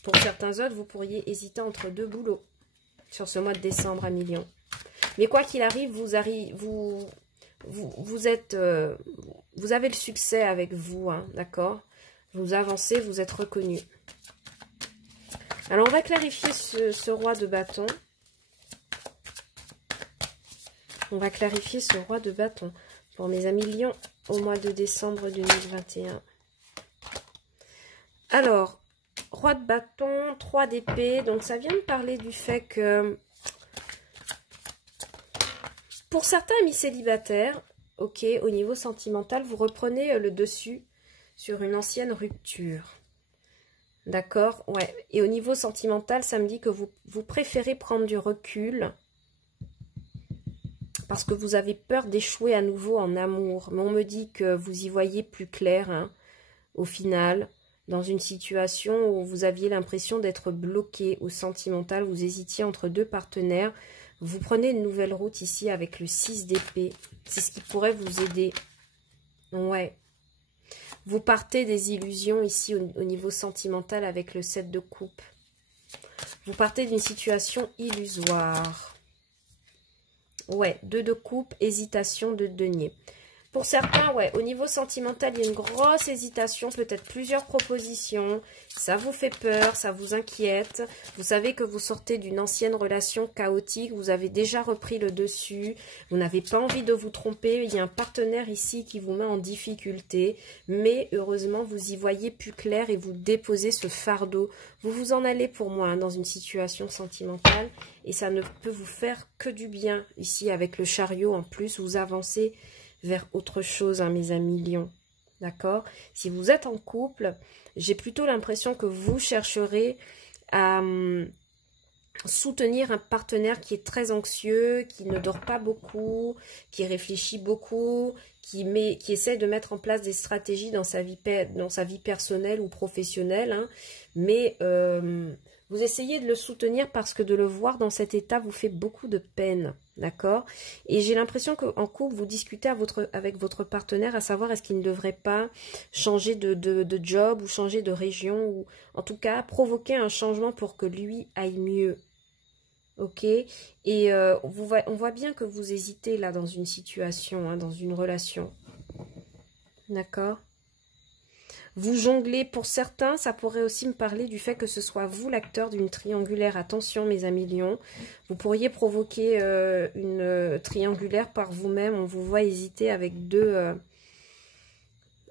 Pour certains autres, vous pourriez hésiter entre deux boulots sur ce mois de décembre à Lion. Mais quoi qu'il arrive, vous avez le succès avec vous, hein, d'accord? Vous avancez, vous êtes reconnu. Alors, on va clarifier ce roi de bâton. On va clarifier ce roi de bâton pour mes amis Lion au mois de décembre 2021. Alors, roi de bâton, 3 d'épée. Donc, ça vient me parler du fait que pour certains amis célibataires, ok, au niveau sentimental, vous reprenez le dessus sur une ancienne rupture. D'accord? Ouais. Et au niveau sentimental, ça me dit que vous préférez prendre du recul parce que vous avez peur d'échouer à nouveau en amour. Mais on me dit que vous y voyez plus clair, hein, au final, dans une situation où vous aviez l'impression d'être bloqué au sentimental, vous hésitiez entre deux partenaires. Vous prenez une nouvelle route ici avec le 6 d'épée. C'est ce qui pourrait vous aider. Ouais. Vous partez des illusions ici au niveau sentimental avec le 7 de coupe. Vous partez d'une situation illusoire. Ouais, 2 de coupe, hésitation de denier. Pour certains, ouais, au niveau sentimental, il y a une grosse hésitation, peut-être plusieurs propositions. Ça vous fait peur, ça vous inquiète. Vous savez que vous sortez d'une ancienne relation chaotique, vous avez déjà repris le dessus. Vous n'avez pas envie de vous tromper. Il y a un partenaire ici qui vous met en difficulté. Mais heureusement, vous y voyez plus clair et vous déposez ce fardeau. Vous vous en allez pour moi, hein, dans une situation sentimentale. Et ça ne peut vous faire que du bien. Ici, avec le chariot en plus, vous avancez vers autre chose, hein, mes amis Lion. D'accord? Si vous êtes en couple, j'ai plutôt l'impression que vous chercherez à soutenir un partenaire qui est très anxieux, qui ne dort pas beaucoup, qui réfléchit beaucoup, qui essaie de mettre en place des stratégies dans sa vie personnelle ou professionnelle, hein, mais vous essayez de le soutenir parce que de le voir dans cet état vous fait beaucoup de peine, d'accord? Et j'ai l'impression qu'en couple, vous discutez avec votre partenaire à savoir est-ce qu'il ne devrait pas changer de job ou changer de région ou en tout cas provoquer un changement pour que lui aille mieux. Ok? Et on voit bien que vous hésitez là dans une situation, hein, dans une relation. D'accord? Vous jonglez, pour certains, ça pourrait aussi me parler du fait que ce soit vous l'acteur d'une triangulaire. Attention mes amis Lion, vous pourriez provoquer une triangulaire par vous-même. On vous voit hésiter avec deux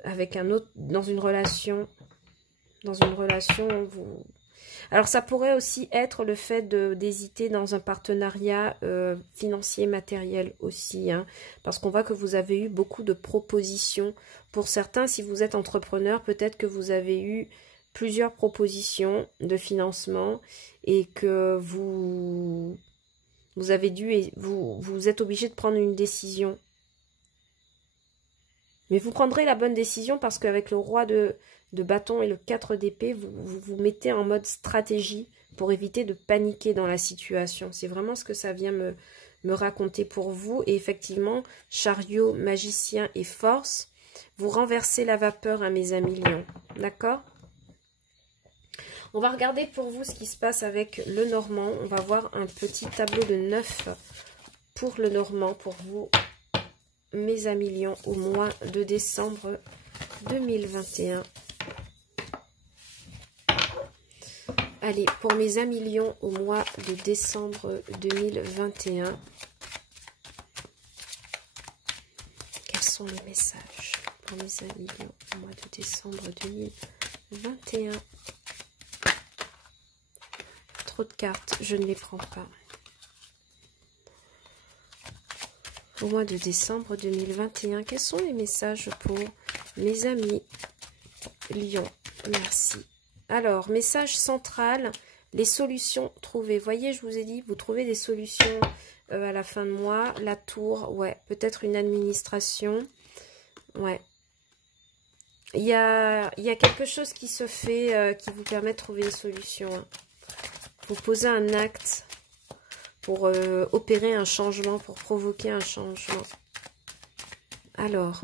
avec un autre, dans une relation, vous... Alors, ça pourrait aussi être le fait d'hésiter dans un partenariat financier, matériel aussi, hein, parce qu'on voit que vous avez eu beaucoup de propositions. Pour certains, si vous êtes entrepreneur, peut-être que vous avez eu plusieurs propositions de financement et que vous avez dû, vous êtes obligé de prendre une décision. Mais vous prendrez la bonne décision parce qu'avec le roi de bâton et le 4 d'épée, vous mettez en mode stratégie pour éviter de paniquer dans la situation. C'est vraiment ce que ça vient me raconter pour vous. Et effectivement, chariot, magicien et force, vous renversez la vapeur à mes amis lions. D'accord? On va regarder pour vous ce qui se passe avec le Normand. On va voir un petit tableau de 9 pour le Normand, pour vous, mes amis lions, au mois de décembre 2021. Allez, pour mes amis lions, au mois de décembre 2021, quels sont les messages pour mes amis lions au mois de décembre 2021? Trop de cartes, je ne les prends pas. Au mois de décembre 2021, quels sont les messages pour mes amis lions? Merci. Alors, message central, les solutions trouvées. Voyez, je vous ai dit, vous trouvez des solutions à la fin de mois. La tour, ouais, peut-être une administration. Ouais. Il y a quelque chose qui se fait qui vous permet de trouver une solution. Hein. Vous posez un acte pour opérer un changement, pour provoquer un changement. Alors,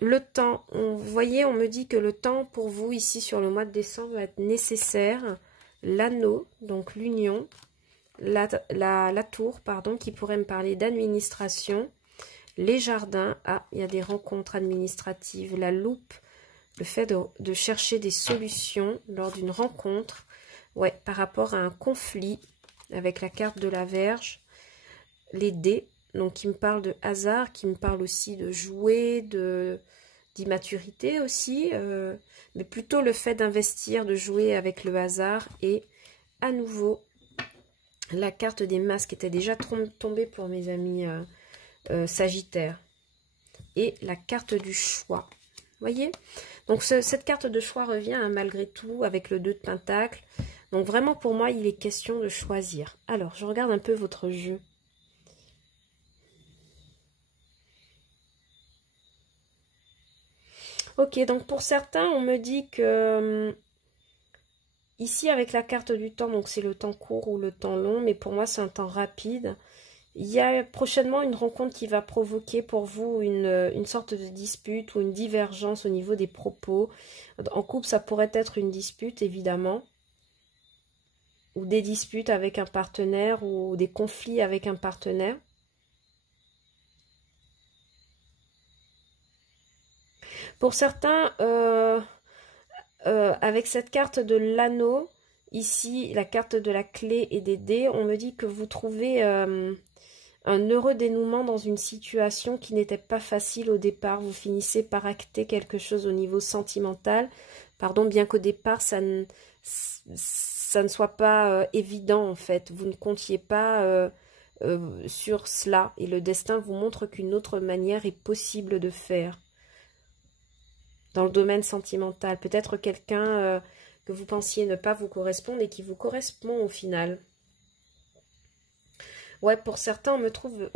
le temps, vous voyez, on me dit que le temps pour vous ici sur le mois de décembre va être nécessaire. L'anneau, donc l'union, la tour, pardon, qui pourrait me parler d'administration. Les jardins, ah, il y a des rencontres administratives. La loupe, le fait de chercher des solutions lors d'une rencontre. Ouais, par rapport à un conflit avec la carte de la Vierge. Les dés, donc qui me parlent de hasard, qui me parlent aussi de jouer, d'immaturité aussi, mais plutôt le fait d'investir, de jouer avec le hasard. Et à nouveau, la carte des masques était déjà tombée pour mes amis Sagittaires. Et la carte du choix. Voyez? Donc cette carte de choix revient hein, malgré tout avec le 2 de Pentacle. Donc vraiment pour moi, il est question de choisir. Alors, je regarde un peu votre jeu. Ok, donc pour certains, on me dit que ici avec la carte du temps, donc c'est le temps court ou le temps long, mais pour moi c'est un temps rapide. Il y a prochainement une rencontre qui va provoquer pour vous une sorte de dispute ou une divergence au niveau des propos. En couple, ça pourrait être une dispute, évidemment. Ou des disputes avec un partenaire ou des conflits avec un partenaire. Pour certains, avec cette carte de l'anneau, ici, la carte de la clé et des dés, on me dit que vous trouvez un heureux dénouement dans une situation qui n'était pas facile au départ. Vous finissez par acter quelque chose au niveau sentimental. Pardon, bien qu'au départ, ça ne soit pas évident en fait. Vous ne comptiez pas sur cela. Et le destin vous montre qu'une autre manière est possible de faire. Dans le domaine sentimental. Peut-être quelqu'un que vous pensiez ne pas vous correspondre et qui vous correspond au final. Ouais, pour certains, on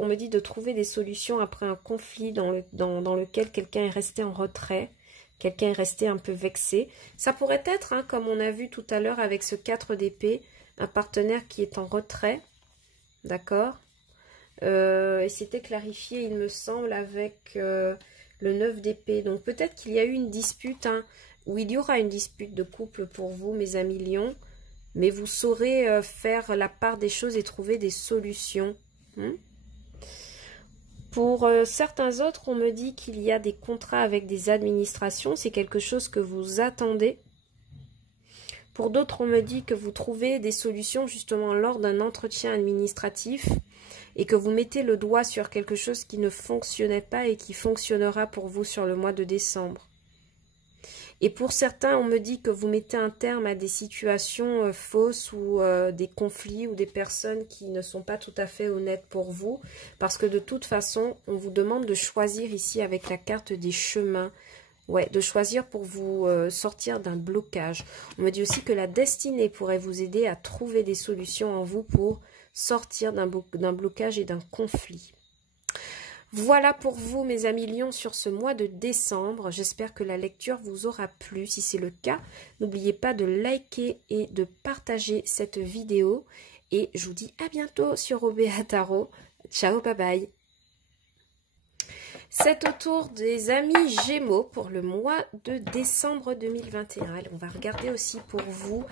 me dit de trouver des solutions après un conflit dans lequel quelqu'un est resté en retrait. Quelqu'un est resté un peu vexé. Ça pourrait être, hein, comme on a vu tout à l'heure avec ce 4 d'épée, un partenaire qui est en retrait. D'accord? Et c'était clarifié, il me semble, avec le 9 d'épée. Donc peut-être qu'il y a eu une dispute, hein, ou il y aura une dispute de couple pour vous, mes amis lions. Mais vous saurez faire la part des choses et trouver des solutions. Pour certains autres, on me dit qu'il y a des contrats avec des administrations. C'est quelque chose que vous attendez. Pour d'autres, on me dit que vous trouvez des solutions justement lors d'un entretien administratif. et que vous mettez le doigt sur quelque chose qui ne fonctionnait pas et qui fonctionnera pour vous sur le mois de décembre. Et pour certains, on me dit que vous mettez un terme à des situations fausses ou des conflits ou des personnes qui ne sont pas tout à fait honnêtes pour vous. Parce que de toute façon, on vous demande de choisir ici avec la carte des chemins. Ouais, de choisir pour vous sortir d'un blocage. On me dit aussi que la destinée pourrait vous aider à trouver des solutions en vous pour sortir d'un blocage et d'un conflit. Voilà pour vous, mes amis lions, sur ce mois de décembre. J'espère que la lecture vous aura plu. Si c'est le cas, n'oubliez pas de liker et de partager cette vidéo. Et je vous dis à bientôt sur Obéa Tarot. Ciao, bye bye. C'est au tour des amis Gémeaux pour le mois de décembre 2021. Allez, on va regarder aussi pour vous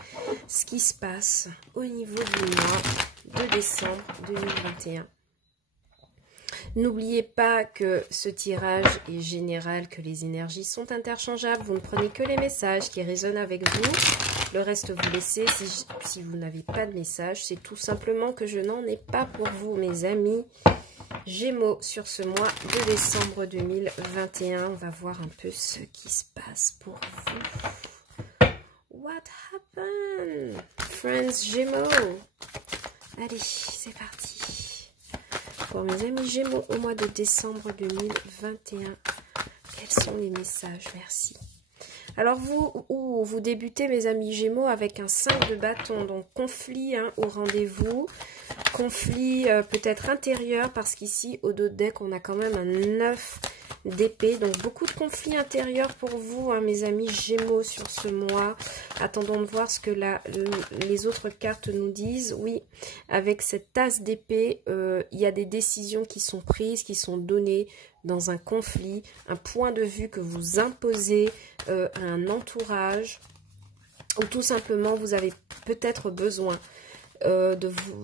ce qui se passe au niveau du mois de décembre 2021. N'oubliez pas que ce tirage est général, que les énergies sont interchangeables. Vous ne prenez que les messages qui résonnent avec vous. Le reste, vous laissez. Si vous n'avez pas de message, c'est tout simplement que je n'en ai pas pour vous, mes amis Gémeaux, sur ce mois de décembre 2021. On va voir un peu ce qui se passe pour vous. What happened? Friends Gémeaux. Allez, c'est parti. Pour mes amis Gémeaux au mois de décembre 2021, quels sont les messages? Merci. Alors vous débutez, mes amis Gémeaux, avec un 5 de bâton, donc conflit au rendez-vous, conflit peut-être intérieur, parce qu'ici, au dos de deck, on a quand même un 9 d'épée, donc beaucoup de conflits intérieurs pour vous, mes amis Gémeaux, sur ce mois. Attendons de voir ce que les autres cartes nous disent. Oui, avec cette tasse d'épée, il y a des décisions qui sont prises, qui sont données dans un conflit, un point de vue que vous imposez à un entourage, ou tout simplement vous avez peut-être besoin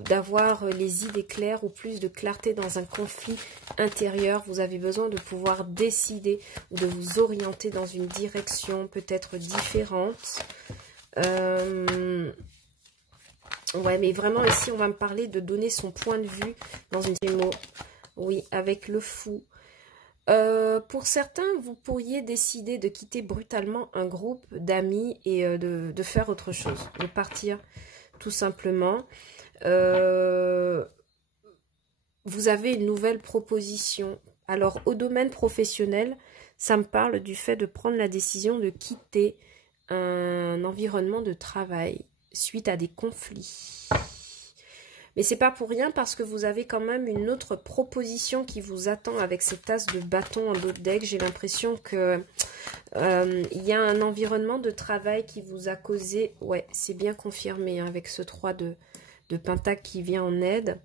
d'avoir les idées claires ou plus de clarté dans un conflit intérieur. Vous avez besoin de pouvoir décider ou de vous orienter dans une direction peut-être différente. Ouais, mais vraiment ici on va me parler de donner son point de vue dans une Gémeaux. Oui, avec le fou. Pour certains, vous pourriez décider de quitter brutalement un groupe d'amis et de faire autre chose, de partir tout simplement. Vous avez une nouvelle proposition. Alors, au domaine professionnel, ça me parle du fait de prendre la décision de quitter un environnement de travail suite à des conflits. Mais c'est pas pour rien, parce que vous avez quand même une autre proposition qui vous attend avec cette tasse de bâton en dos de deck. J'ai l'impression que il y a un environnement de travail qui vous a causé... Ouais, c'est bien confirmé avec ce 3 de Pentacle qui vient en aide.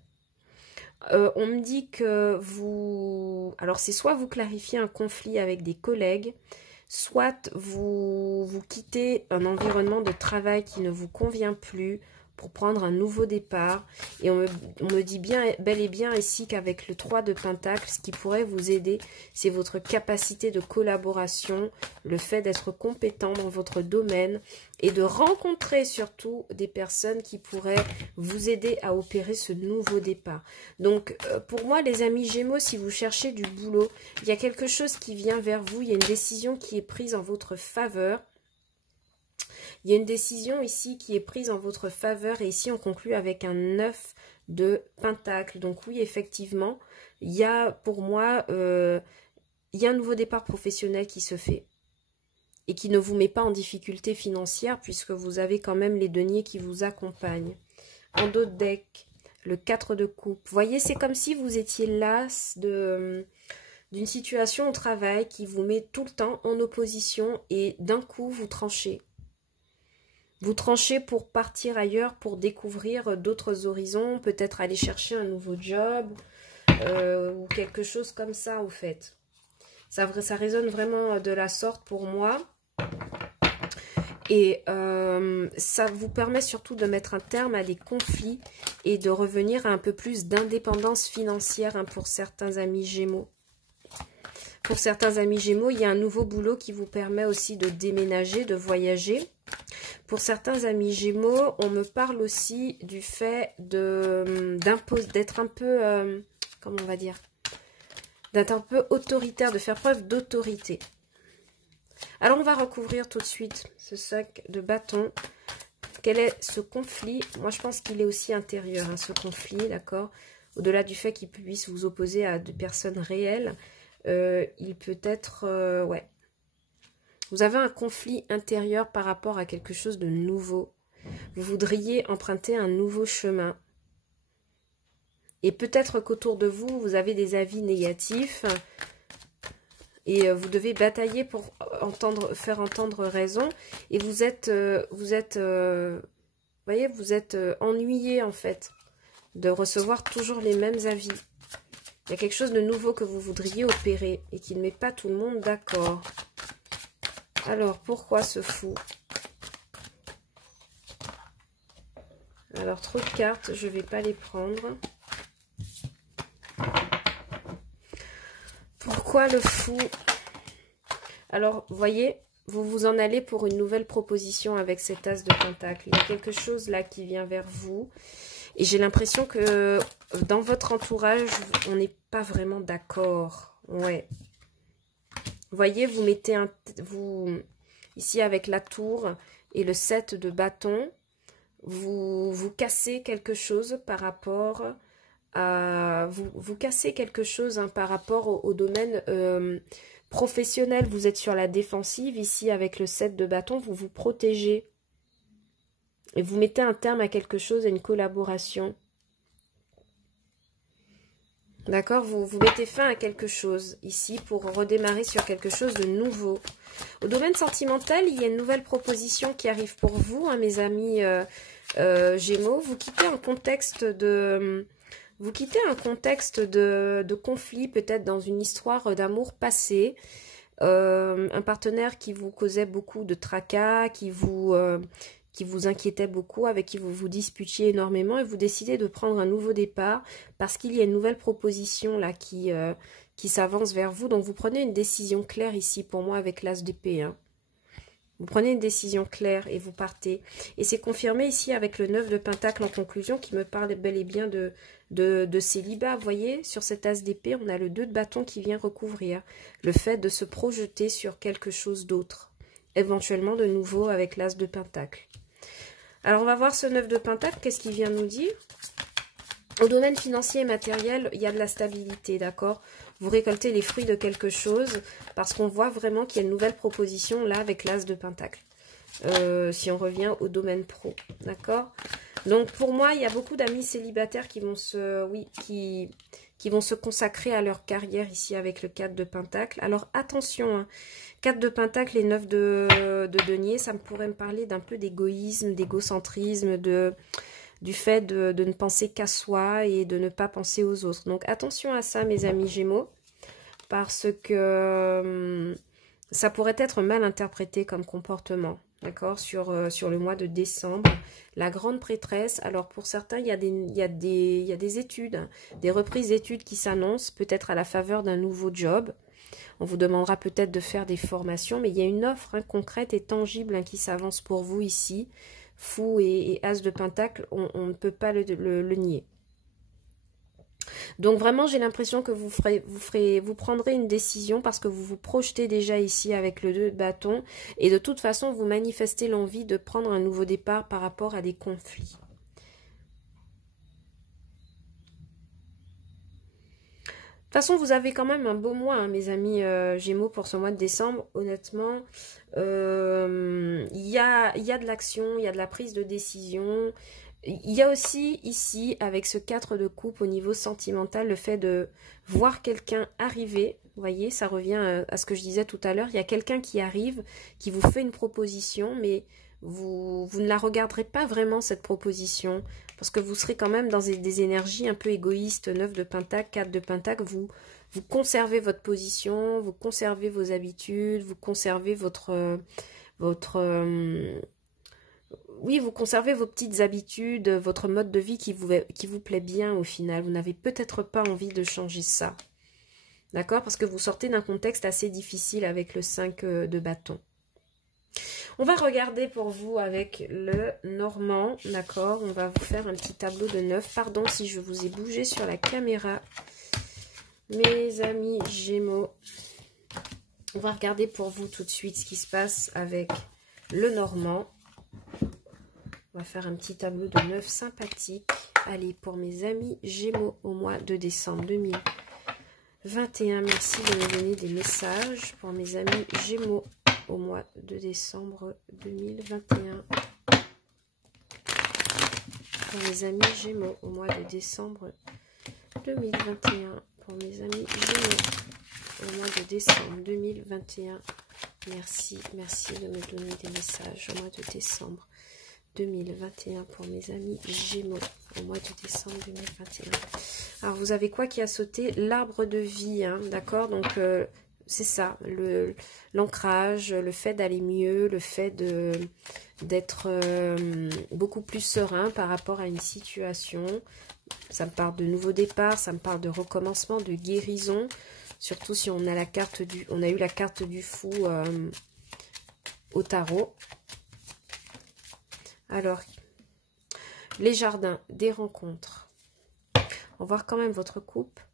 On me dit que vous... Alors c'est soit vous clarifiez un conflit avec des collègues, soit vous quittez un environnement de travail qui ne vous convient plus, pour prendre un nouveau départ. Et on me dit bien, bel et bien ici qu'avec le 3 de Pentacle, ce qui pourrait vous aider, c'est votre capacité de collaboration, le fait d'être compétent dans votre domaine et de rencontrer surtout des personnes qui pourraient vous aider à opérer ce nouveau départ. Donc, pour moi, les amis Gémeaux, si vous cherchez du boulot, il y a quelque chose qui vient vers vous, il y a une décision qui est prise en votre faveur. Il y a une décision ici qui est prise en votre faveur, et ici on conclut avec un 9 de Pentacle. Donc oui, effectivement, il y a pour moi, il y a un nouveau départ professionnel qui se fait et qui ne vous met pas en difficulté financière, puisque vous avez quand même les deniers qui vous accompagnent. En dos de deck, le 4 de coupe. Vous voyez, c'est comme si vous étiez las d'une situation au travail qui vous met tout le temps en opposition, et d'un coup vous tranchez. Vous tranchez pour partir ailleurs, pour découvrir d'autres horizons, peut-être aller chercher un nouveau job ou quelque chose comme ça, au fait. Ça résonne vraiment de la sorte pour moi. Et ça vous permet surtout de mettre un terme à des conflits et de revenir à un peu plus d'indépendance financière pour certains amis Gémeaux. Pour certains amis Gémeaux, il y a un nouveau boulot qui vous permet aussi de déménager, de voyager. Pour certains amis Gémeaux, on me parle aussi du fait d'être un peu, comment on va dire, d'être un peu autoritaire, de faire preuve d'autorité. Alors, on va recouvrir tout de suite ce 5 de bâton. Quel est ce conflit? Moi, je pense qu'il est aussi intérieur, hein, ce conflit, d'accord? Au-delà du fait qu'il puisse vous opposer à des personnes réelles, il peut être... ouais. Vous avez un conflit intérieur par rapport à quelque chose de nouveau. Vous voudriez emprunter un nouveau chemin. Et peut-être qu'autour de vous, vous avez des avis négatifs. Et vous devez batailler pour faire entendre raison. Et vous êtes ennuyé en fait de recevoir toujours les mêmes avis. Il y a quelque chose de nouveau que vous voudriez opérer et qui ne met pas tout le monde d'accord. Alors, pourquoi ce fou? Alors, trop de cartes, je ne vais pas les prendre. Pourquoi le fou? Alors, vous voyez, vous vous en allez pour une nouvelle proposition avec cet as de pentacle. Il y a quelque chose là qui vient vers vous. Et j'ai l'impression que dans votre entourage, on n'est pas vraiment d'accord. Ouais. Vous voyez, vous mettez ici avec la tour et le 7 de bâton, vous cassez quelque chose par rapport à... Vous cassez quelque chose hein, par rapport au domaine professionnel. Vous êtes sur la défensive. Ici, avec le 7 de bâton, vous vous protégez. Et vous mettez un terme à quelque chose, à une collaboration. D'accord? Vous mettez fin à quelque chose ici pour redémarrer sur quelque chose de nouveau. Au domaine sentimental, il y a une nouvelle proposition qui arrive pour vous, hein, mes amis Gémeaux. Vous quittez un contexte de conflit, peut-être dans une histoire d'amour passé. Un partenaire qui vous causait beaucoup de tracas, qui vous inquiétait beaucoup, avec qui vous vous disputiez énormément, et vous décidez de prendre un nouveau départ parce qu'il y a une nouvelle proposition là qui s'avance vers vous. Donc vous prenez une décision claire ici pour moi avec l'as d'épée. Hein. Vous prenez une décision claire et vous partez. Et c'est confirmé ici avec le 9 de pentacle en conclusion qui me parle bel et bien de célibat. Vous voyez, sur cet as d'épée, on a le 2 de bâton qui vient recouvrir le fait de se projeter sur quelque chose d'autre. Éventuellement de nouveau avec l'as de pentacle. Alors, on va voir ce 9 de pentacle. Qu'est-ce qu'il vient nous dire? Au domaine financier et matériel, il y a de la stabilité, d'accord? Vous récoltez les fruits de quelque chose parce qu'on voit vraiment qu'il y a une nouvelle proposition là avec l'as de pentacle. Si on revient au domaine pro, d'accord? Donc, pour moi, il y a beaucoup d'amis célibataires qui vont qui vont se consacrer à leur carrière ici avec le 4 de pentacle. Alors, attention, hein, 4 de pentacle et 9 de denier, ça pourrait me parler d'un peu d'égoïsme, d'égocentrisme, du fait de ne penser qu'à soi et de ne pas penser aux autres. Donc, attention à ça, mes amis Gémeaux, parce que ça pourrait être mal interprété comme comportement. D'accord, sur le mois de décembre, la grande prêtresse. Alors pour certains, il y a des études, des reprises d'études qui s'annoncent, peut-être à la faveur d'un nouveau job. On vous demandera peut-être de faire des formations, mais il y a une offre hein, concrète et tangible hein, qui s'avance pour vous ici. Fou et as de pentacle, on ne peut pas le nier. Donc vraiment, j'ai l'impression que vous prendrez une décision parce que vous vous projetez déjà ici avec le 2 de bâton et de toute façon, vous manifestez l'envie de prendre un nouveau départ par rapport à des conflits. De toute façon, vous avez quand même un beau mois, hein, mes amis Gémeaux, pour ce mois de décembre. Honnêtement, il y a de l'action, il y a de la prise de décision. Il y a aussi ici, avec ce 4 de coupe au niveau sentimental, le fait de voir quelqu'un arriver. Vous voyez, ça revient à ce que je disais tout à l'heure. Il y a quelqu'un qui arrive, qui vous fait une proposition, mais vous ne la regarderez pas vraiment, cette proposition. Parce que vous serez quand même dans des énergies un peu égoïstes. 9 de pentacle, 4 de pentacle, vous conservez votre position, vous conservez vos habitudes, vous conservez vous conservez vos petites habitudes, votre mode de vie qui vous plaît bien au final. Vous n'avez peut-être pas envie de changer ça. D'accord? Parce que vous sortez d'un contexte assez difficile avec le 5 de bâton. On va regarder pour vous avec le Normand, d'accord? On va vous faire un petit tableau de 9. Pardon si je vous ai bougé sur la caméra. Mes amis Gémeaux, on va regarder pour vous tout de suite ce qui se passe avec le Normand. On va faire un petit tableau de 9 sympathique. Allez, pour mes amis Gémeaux au mois de décembre 2021, merci de me donner des messages. Pour mes amis Gémeaux au mois de décembre 2021. Pour mes amis Gémeaux au mois de décembre 2021. Pour mes amis Gémeaux au mois de décembre 2021. Merci, merci de me donner des messages au mois de décembre 2021 pour mes amis Gémeaux au mois de décembre 2021. Alors vous avez quoi qui a sauté? L'arbre de vie, hein, d'accord? Donc c'est ça, l'ancrage, le fait d'aller mieux, le fait d'être beaucoup plus serein par rapport à une situation. Ça me parle de nouveau départ, ça me parle de recommencement, de guérison. Surtout si on a la carte on a eu la carte du fou au tarot. Alors, les jardins, des rencontres. On va voir quand même votre couple.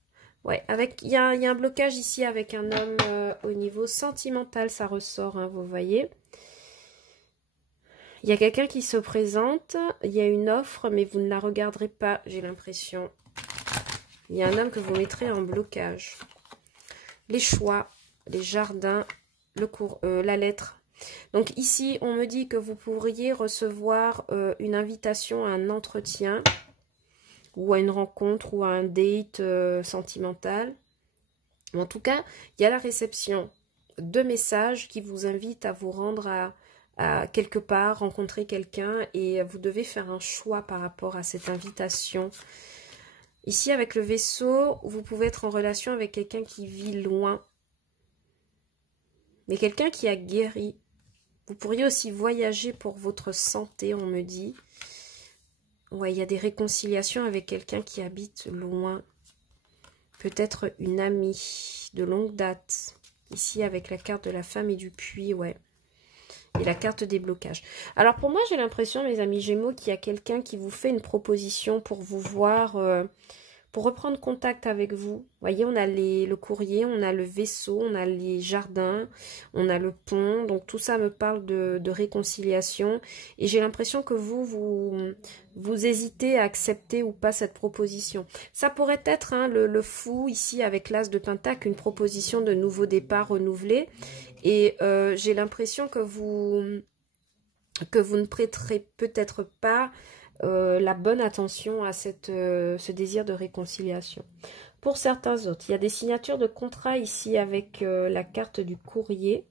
Ouais, il y a un blocage ici avec un homme au niveau sentimental, ça ressort, hein, vous voyez. Il y a quelqu'un qui se présente, il y a une offre, mais vous ne la regarderez pas, j'ai l'impression. Il y a un homme que vous mettrez en blocage. Les choix, les jardins, la lettre. Donc ici, on me dit que vous pourriez recevoir une invitation à un entretien ou à une rencontre ou à un date sentimental. En tout cas, il y a la réception de messages qui vous invitent à vous rendre à quelque part, rencontrer quelqu'un et vous devez faire un choix par rapport à cette invitation. Ici, avec le vaisseau, vous pouvez être en relation avec quelqu'un qui vit loin, mais quelqu'un qui a guéri. Vous pourriez aussi voyager pour votre santé, on me dit. Ouais, il y a des réconciliations avec quelqu'un qui habite loin. Peut-être une amie de longue date. Ici, avec la carte de la femme et du puits, ouais. Et la carte des blocages. Alors, pour moi, j'ai l'impression, mes amis Gémeaux, qu'il y a quelqu'un qui vous fait une proposition pour vous voir... pour reprendre contact avec vous. Vous voyez, on a le courrier, on a le vaisseau, on a les jardins, on a le pont. Donc tout ça me parle de réconciliation. Et j'ai l'impression que vous hésitez à accepter ou pas cette proposition. Ça pourrait être hein, le fou ici avec l'as de Pentacle, une proposition de nouveau départ renouvelé. Et j'ai l'impression que vous ne prêterez peut-être pas la bonne attention à ce désir de réconciliation. Pour certains autres, il y a des signatures de contrats ici avec la carte du courrier,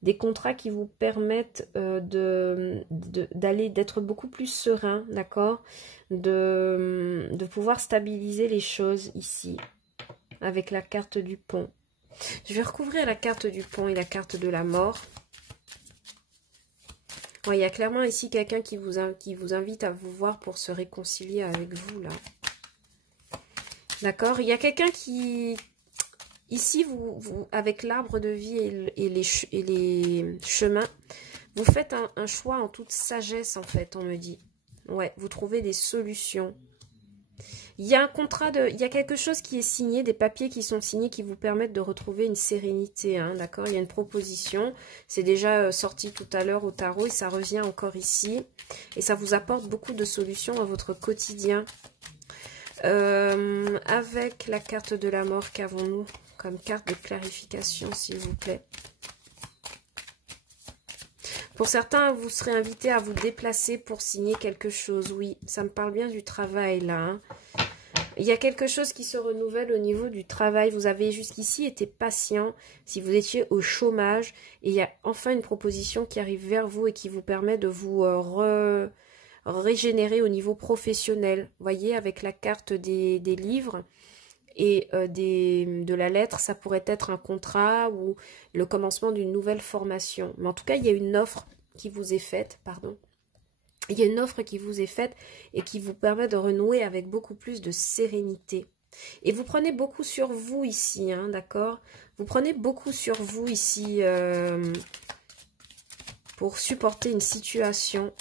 des contrats qui vous permettent d'être beaucoup plus serein, d'accord, de pouvoir stabiliser les choses ici, avec la carte du pont. Je vais recouvrir la carte du pont et la carte de la mort. Ouais, il y a clairement ici quelqu'un qui vous invite à vous voir pour se réconcilier avec vous, là. D'accord? Il y a quelqu'un qui... Ici, avec l'arbre de vie et les chemins, vous faites un choix en toute sagesse, en fait, on me dit. Ouais, vous trouvez des solutions. Il y a un contrat il y a quelque chose qui est signé, des papiers qui sont signés qui vous permettent de retrouver une sérénité, hein, d'accord? Il y a une proposition, c'est déjà sorti tout à l'heure au tarot et ça revient encore ici. Et ça vous apporte beaucoup de solutions à votre quotidien. Avec la carte de la mort, qu'avons-nous comme carte de clarification, s'il vous plaît? Pour certains, vous serez invité à vous déplacer pour signer quelque chose. Oui, ça me parle bien du travail, là, hein. Il y a quelque chose qui se renouvelle au niveau du travail. Vous avez jusqu'ici été patient si vous étiez au chômage. Et il y a enfin une proposition qui arrive vers vous et qui vous permet de vous régénérer au niveau professionnel. Vous voyez, avec la carte des livres et de la lettre, ça pourrait être un contrat ou le commencement d'une nouvelle formation. Mais en tout cas, il y a une offre qui vous est faite, pardon. Il y a une offre qui vous est faite et qui vous permet de renouer avec beaucoup plus de sérénité. Et vous prenez beaucoup sur vous ici, hein, d'accord? Vous prenez beaucoup sur vous ici, pour supporter une situation.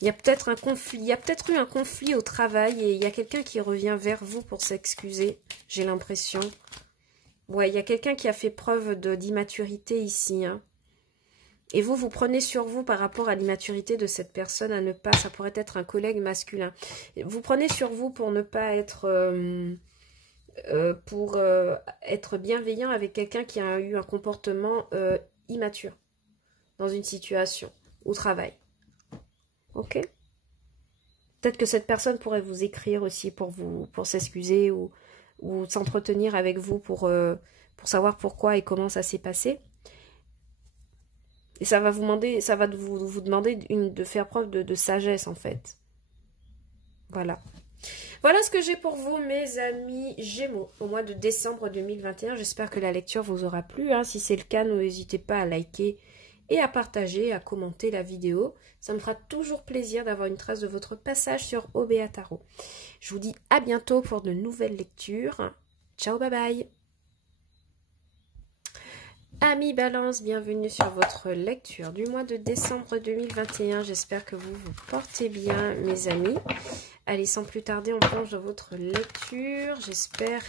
Il y a peut-être un conflit, il y a peut-être eu un conflit au travail et il y a quelqu'un qui revient vers vous pour s'excuser, j'ai l'impression. Ouais, il y a quelqu'un qui a fait preuve d'immaturité ici, hein. Et vous, vous prenez sur vous par rapport à l'immaturité de cette personne à ne pas, ça pourrait être un collègue masculin. Vous prenez sur vous pour ne pas être, être bienveillant avec quelqu'un qui a eu un comportement immature dans une situation au travail. Ok? Peut-être que cette personne pourrait vous écrire aussi pour s'excuser ou s'entretenir avec vous pour savoir pourquoi et comment ça s'est passé. Et ça va vous demander de faire preuve de sagesse, en fait. Voilà. Voilà ce que j'ai pour vous, mes amis Gémeaux, au mois de décembre 2021. J'espère que la lecture vous aura plu, hein. Si c'est le cas, n'hésitez pas à liker et à partager, à commenter la vidéo. Ça me fera toujours plaisir d'avoir une trace de votre passage sur OBA Tarot. Je vous dis à bientôt pour de nouvelles lectures. Ciao, bye bye. Amis Balance, bienvenue sur votre lecture du mois de décembre 2021. J'espère que vous vous portez bien, mes amis. Allez, sans plus tarder, on plonge dans votre lecture. J'espère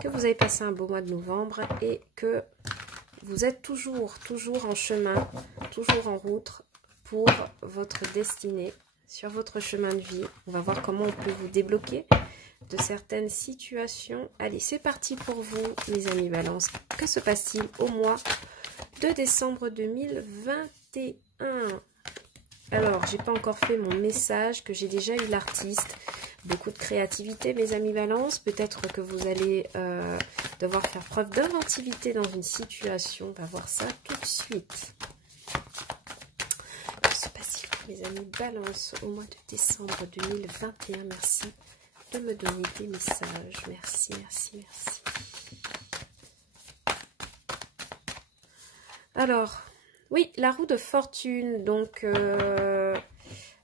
que vous avez passé un beau mois de novembre et que vous êtes toujours en chemin, toujours en route pour votre destinée, sur votre chemin de vie. On va voir comment on peut vous débloquer de certaines situations. Allez, c'est parti pour vous, mes amis Balance. Que se passe-t-il au mois de décembre 2021? Alors, j'ai pas encore fait mon message, que j'ai déjà eu l'artiste. Beaucoup de créativité, mes amis Balance. Peut-être que vous allez devoir faire preuve d'inventivité dans une situation. On va voir ça tout de suite. Que se passe-t-il, mes amis Balance, au mois de décembre 2021? Merci de me donner des messages. Merci, merci, merci. Alors, oui, la roue de fortune. Donc,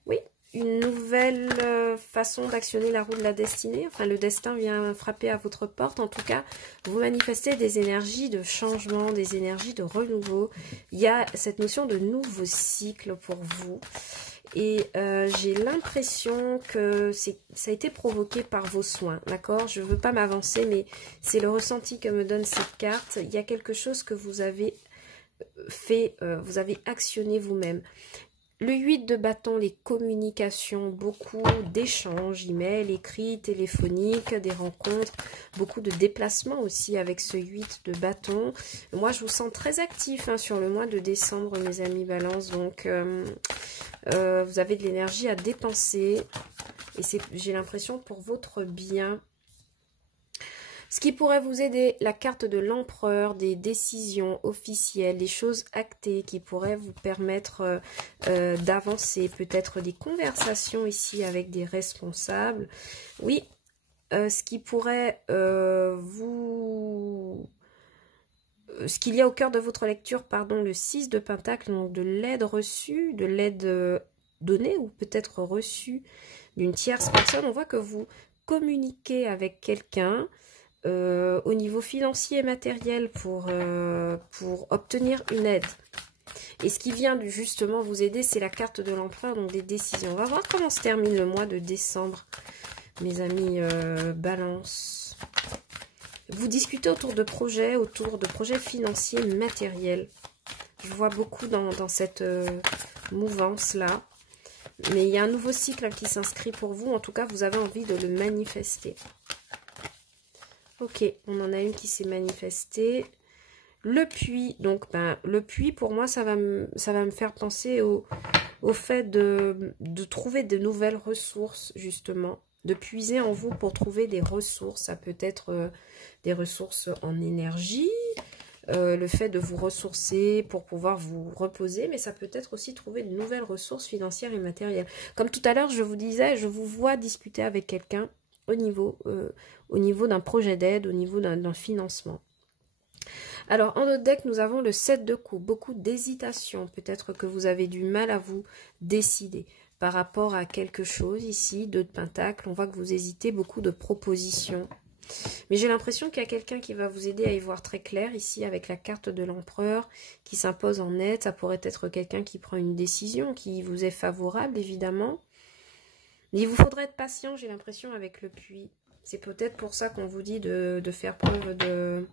oui, une nouvelle façon d'actionner la roue de la destinée. Enfin, le destin vient frapper à votre porte. En tout cas, vous manifestez des énergies de changement, des énergies de renouveau. Il y a cette notion de nouveau cycle pour vous. Et j'ai l'impression que ça a été provoqué par vos soins, d'accord? Je ne veux pas m'avancer, mais c'est le ressenti que me donne cette carte. Il y a quelque chose que vous avez fait, vous avez actionné vous-même. Le 8 de bâton, les communications, beaucoup d'échanges, emails, écrits, téléphoniques, des rencontres, beaucoup de déplacements aussi avec ce 8 de bâton. Moi, je vous sens très actif, hein, sur le mois de décembre, mes amis Balance. Donc, vous avez de l'énergie à dépenser et j'ai l'impression pour votre bien. Ce qui pourrait vous aider, la carte de l'empereur, des décisions officielles, des choses actées qui pourraient vous permettre d'avancer, peut-être des conversations ici avec des responsables. Oui, ce qui pourrait ce qu'il y a au cœur de votre lecture, pardon, le 6 de Pentacle, donc de l'aide reçue, de l'aide donnée ou peut-être reçue d'une tierce personne. On voit que vous communiquez avec quelqu'un au niveau financier et matériel pour obtenir une aide. Et ce qui vient justement vous aider, c'est la carte de l'empereur, donc des décisions. On va voir comment se termine le mois de décembre, mes amis Balance. Vous discutez autour de projets financiers, matériels. Je vois beaucoup dans cette mouvance-là. Mais il y a un nouveau cycle qui s'inscrit pour vous. En tout cas, vous avez envie de le manifester. Ok, on en a une qui s'est manifestée. Le puits, donc le puits, pour moi, ça va me faire penser au fait de trouver de nouvelles ressources, justement. De puiser en vous pour trouver des ressources. Ça peut être des ressources en énergie, le fait de vous ressourcer pour pouvoir vous reposer, mais ça peut être aussi trouver de nouvelles ressources financières et matérielles. Comme tout à l'heure, je vous disais, je vous vois discuter avec quelqu'un au niveau d'un projet d'aide, au niveau d'un financement. Alors, en notre deck, nous avons le 7 de coupe, beaucoup d'hésitation. Peut-être que vous avez du mal à vous décider par rapport à quelque chose ici, 2 de pentacle. On voit que vous hésitez, beaucoup de propositions. Mais j'ai l'impression qu'il y a quelqu'un qui va vous aider à y voir très clair ici avec la carte de l'empereur qui s'impose en net. Ça pourrait être quelqu'un qui prend une décision qui vous est favorable, évidemment. Mais il vous faudrait être patient, j'ai l'impression, avec le puits. C'est peut-être pour ça qu'on vous dit de faire preuve de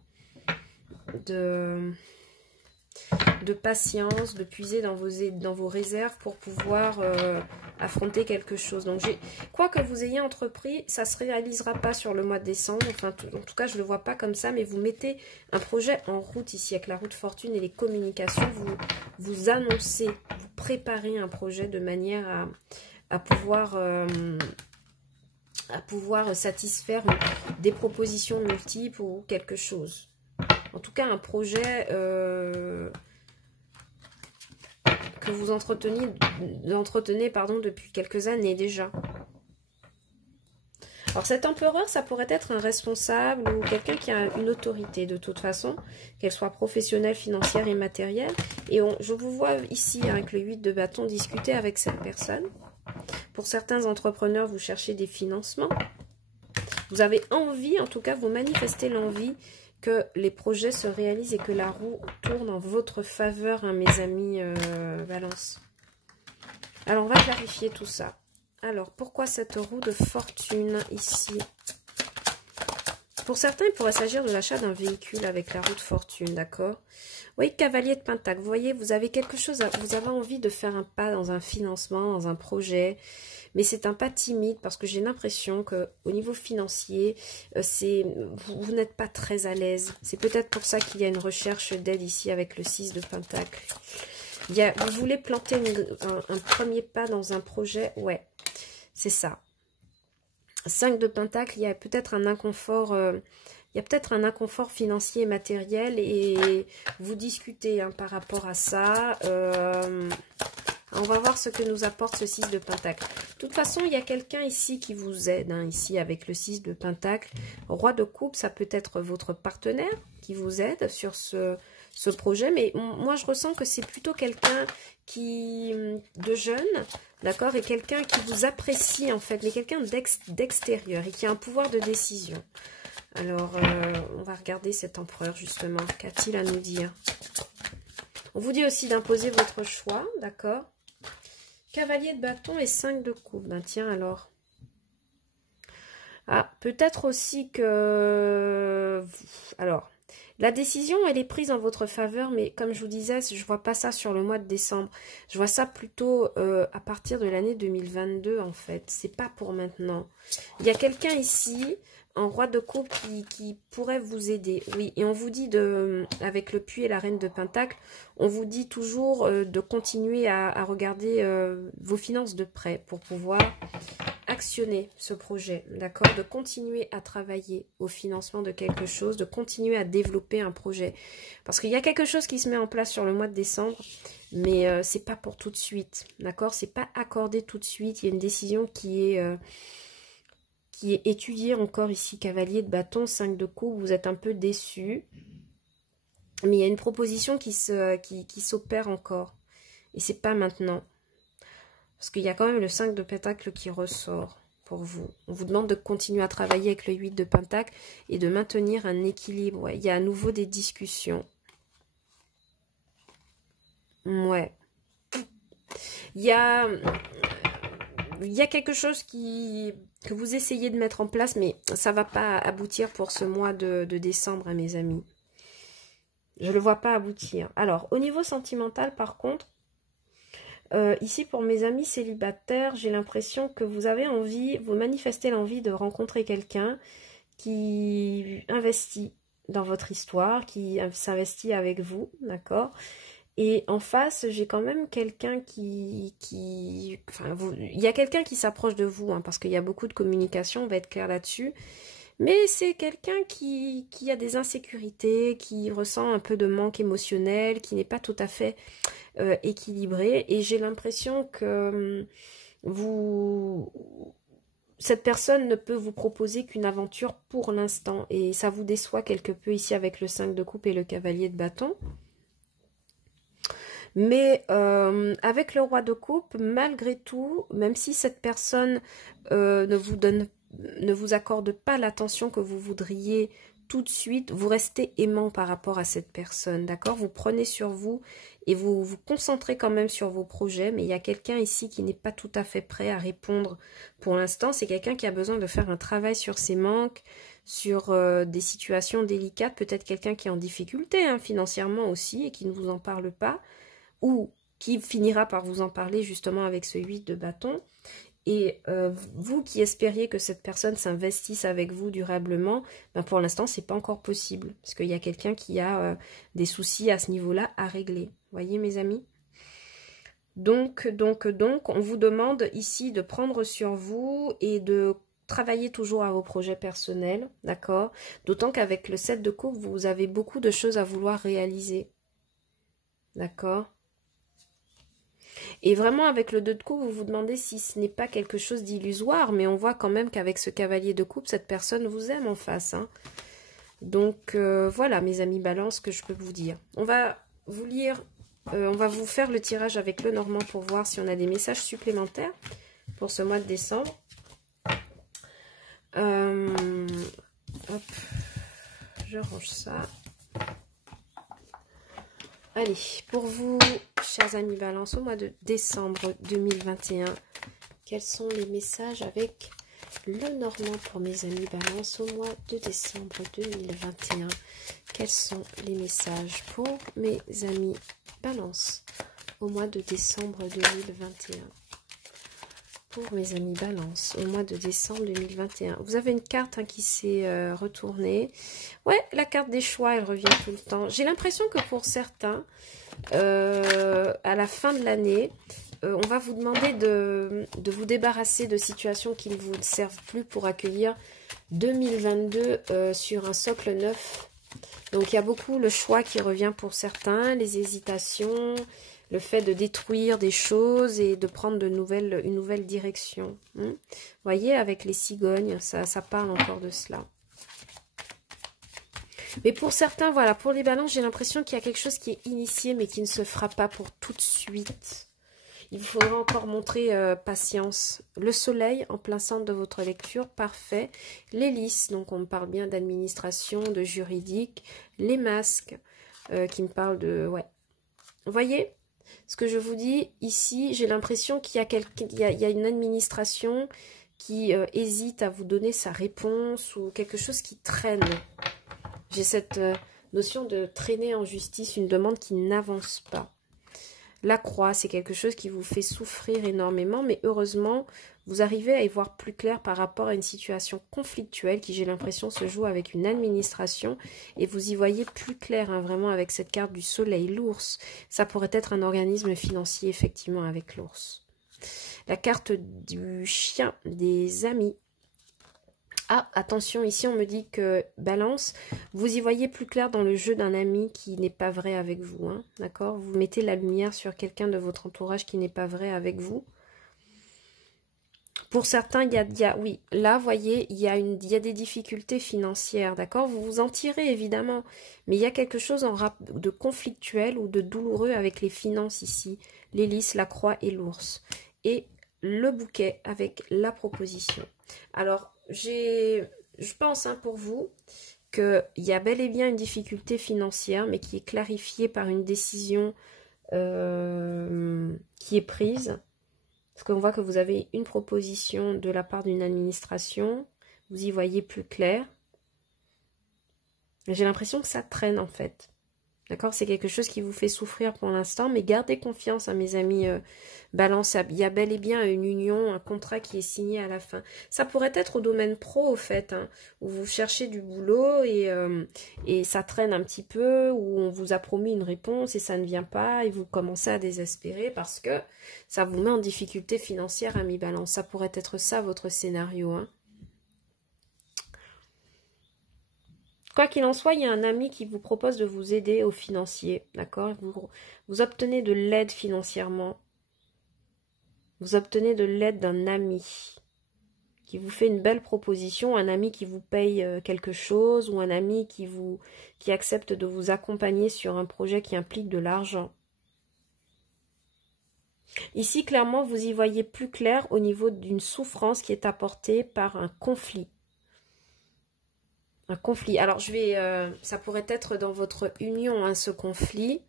patience, de puiser dans vos réserves pour pouvoir affronter quelque chose. Donc, quoi que vous ayez entrepris, ça ne se réalisera pas sur le mois de décembre. Enfin, en tout cas, je ne le vois pas comme ça, mais vous mettez un projet en route ici avec la roue de fortune et les communications. Vous annoncez, vous préparez un projet de manière à pouvoir satisfaire des propositions multiples ou quelque chose. En tout cas, un projet que vous entretenez depuis quelques années déjà. Alors cet empereur, ça pourrait être un responsable ou quelqu'un qui a une autorité de toute façon, qu'elle soit professionnelle, financière et matérielle. Et je vous vois ici avec le 8 de bâton discuter avec cette personne. Pour certains entrepreneurs, vous cherchez des financements. Vous avez envie, en tout cas, vous manifestez l'envie que les projets se réalisent et que la roue tourne en votre faveur, hein, mes amis Balance. Alors, on va clarifier tout ça. Alors, pourquoi cette roue de fortune ici? Pour certains, il pourrait s'agir de l'achat d'un véhicule avec la roue de fortune, d'accord? Oui, cavalier de pentacle. Vous voyez, vous avez quelque chose, vous avez envie de faire un pas dans un financement, dans un projet, mais c'est un pas timide parce que j'ai l'impression que au niveau financier, vous n'êtes pas très à l'aise. C'est peut-être pour ça qu'il y a une recherche d'aide ici avec le 6 de pentacle. Vous voulez planter un premier pas dans un projet, ouais, c'est ça. 5 de pentacle, il y a peut-être un inconfort. Il y a peut-être un inconfort financier et matériel et vous discutez hein, par rapport à ça. On va voir ce que nous apporte ce 6 de pentacle. De toute façon, il y a quelqu'un ici qui vous aide, hein, ici avec le 6 de pentacle. Roi de coupe, ça peut être votre partenaire qui vous aide sur ce projet. Mais moi, je ressens que c'est plutôt quelqu'un de jeune, d'accord, et quelqu'un qui vous apprécie en fait, mais quelqu'un d'extérieur et qui a un pouvoir de décision. Alors, on va regarder cet empereur, justement. Qu'a-t-il à nous dire? On vous dit aussi d'imposer votre choix, d'accord? Cavalier de bâton et 5 de coupe. Ben tiens, alors. Ah, peut-être aussi que... Alors, la décision, elle est prise en votre faveur, mais comme je vous disais, je vois pas ça sur le mois de décembre. Je vois ça plutôt à partir de l'année 2022, en fait. C'est pas pour maintenant. Il y a quelqu'un ici... un roi de coupe qui pourrait vous aider. Oui, et on vous dit, avec le puits et la reine de pentacle, on vous dit toujours de continuer à regarder vos finances de près pour pouvoir actionner ce projet, d'accord? De continuer à travailler au financement de quelque chose, de continuer à développer un projet. Parce qu'il y a quelque chose qui se met en place sur le mois de décembre, mais c'est pas pour tout de suite, d'accord? C'est pas accordé tout de suite, il y a une décision qui est étudiée encore ici, cavalier de bâton, 5 de coupe, vous êtes un peu déçu. Mais il y a une proposition qui s'opère encore. Et c'est pas maintenant. Parce qu'il y a quand même le 5 de pentacle qui ressort pour vous. On vous demande de continuer à travailler avec le 8 de pentacle et de maintenir un équilibre. Ouais, il y a à nouveau des discussions. Ouais. Il y a quelque chose que vous essayez de mettre en place, mais ça ne va pas aboutir pour ce mois de décembre, hein, mes amis. Je ne le vois pas aboutir. Alors, au niveau sentimental, par contre, ici, pour mes amis célibataires, j'ai l'impression que vous avez envie, vous manifestez l'envie de rencontrer quelqu'un qui investit dans votre histoire, qui s'investit avec vous, d'accord? Et en face, j'ai quand même quelqu'un il y a quelqu'un qui s'approche de vous, hein, parce qu'il y a beaucoup de communication, on va être clair là-dessus. Mais c'est quelqu'un qui a des insécurités, qui ressent un peu de manque émotionnel, qui n'est pas tout à fait équilibré. Et j'ai l'impression que cette personne ne peut vous proposer qu'une aventure pour l'instant. Et ça vous déçoit quelque peu ici avec le 5 de coupe et le cavalier de bâton. Mais avec le roi de coupe, malgré tout, même si cette personne ne vous donne ne vous accorde pas l'attention que vous voudriez tout de suite, vous restez aimant par rapport à cette personne, d'accord? Vous prenez sur vous et vous vous concentrez quand même sur vos projets, mais il y a quelqu'un ici qui n'est pas tout à fait prêt à répondre pour l'instant. C'est quelqu'un qui a besoin de faire un travail sur ses manques, sur des situations délicates, peut-être quelqu'un qui est en difficulté hein, financièrement aussi et qui ne vous en parle pas, ou qui finira par vous en parler justement avec ce 8 de bâton. Et vous qui espériez que cette personne s'investisse avec vous durablement, ben pour l'instant, c'est pas encore possible. Parce qu'il y a quelqu'un qui a des soucis à ce niveau-là à régler. Voyez, mes amis? Donc, on vous demande ici de prendre sur vous et de travailler toujours à vos projets personnels, d'accord? D'autant qu'avec le 7 de coupe, vous avez beaucoup de choses à vouloir réaliser. D'accord? Et vraiment, avec le 2 de coupe, vous vous demandez si ce n'est pas quelque chose d'illusoire, mais on voit quand même qu'avec ce cavalier de coupe, cette personne vous aime en face. Hein. Donc, voilà, mes amis balance, que je peux vous dire. On va vous lire, on va vous faire le tirage avec le Normand pour voir si on a des messages supplémentaires pour ce mois de décembre. Hop, je range ça. Allez, pour vous, chers amis Balance, au mois de décembre 2021, quels sont les messages avec le Normand pour mes amis Balance au mois de décembre 2021? Quels sont les messages pour mes amis Balance au mois de décembre 2021? Pour mes amis Balance au mois de décembre 2021. Vous avez une carte hein, qui s'est retournée. Ouais, la carte des choix, elle revient tout le temps. J'ai l'impression que pour certains, à la fin de l'année, on va vous demander de vous débarrasser de situations qui ne vous servent plus pour accueillir 2022 sur un socle neuf. Donc il y a beaucoup le choix qui revient pour certains, les hésitations, le fait de détruire des choses et de prendre une nouvelle direction. Vous voyez, avec les cigognes, ça parle encore de cela. Mais pour certains, voilà, pour les balances, j'ai l'impression qu'il y a quelque chose qui est initié, mais qui ne se fera pas pour tout de suite. Il vous faudra encore montrer patience. Le soleil en plein centre de votre lecture, parfait. L'hélice, donc on me parle bien d'administration, de juridique. Les masques, qui me parlent de... Ouais. Vous voyez ce que je vous dis ici, j'ai l'impression qu'il y a une administration qui hésite à vous donner sa réponse ou quelque chose qui traîne. J'ai cette notion de traîner en justice, une demande qui n'avance pas. La croix, c'est quelque chose qui vous fait souffrir énormément, mais heureusement, vous arrivez à y voir plus clair par rapport à une situation conflictuelle qui, j'ai l'impression, se joue avec une administration et vous y voyez plus clair, hein, vraiment, avec cette carte du soleil, l'ours. Ça pourrait être un organisme financier, effectivement, avec l'ours. La carte du chien, des amis. Ah, attention, ici on me dit que balance, vous y voyez plus clair dans le jeu d'un ami qui n'est pas vrai avec vous, hein, d'accord? Vous mettez la lumière sur quelqu'un de votre entourage qui n'est pas vrai avec vous. Pour certains, oui, là, vous voyez, il y a des difficultés financières, d'accord? Vous vous en tirez, évidemment, mais il y a quelque chose de conflictuel ou de douloureux avec les finances ici, l'hélice, la croix et l'ours. Et le bouquet avec la proposition. Alors, je pense hein, pour vous qu'il y a bel et bien une difficulté financière, mais qui est clarifiée par une décision qui est prise. Parce qu'on voit que vous avez une proposition de la part d'une administration, vous y voyez plus clair. J'ai l'impression que ça traîne en fait. D'accord? C'est quelque chose qui vous fait souffrir pour l'instant, mais gardez confiance, hein, mes amis Balance. Il y a bel et bien une union, un contrat qui est signé à la fin. Ça pourrait être au domaine pro, au fait, hein, où vous cherchez du boulot et ça traîne un petit peu, où on vous a promis une réponse et ça ne vient pas, et vous commencez à désespérer parce que ça vous met en difficulté financière, ami Balance. Ça pourrait être ça, votre scénario, hein. Quoi qu'il en soit, il y a un ami qui vous propose de vous aider au financier, d'accord? Vous obtenez de l'aide financièrement. Vous obtenez de l'aide d'un ami qui vous fait une belle proposition, un ami qui vous paye quelque chose ou un ami qui accepte de vous accompagner sur un projet qui implique de l'argent. Ici, clairement, vous y voyez plus clair au niveau d'une souffrance qui est apportée par un conflit. Un conflit. Alors, ça pourrait être dans votre union, hein, ce conflit.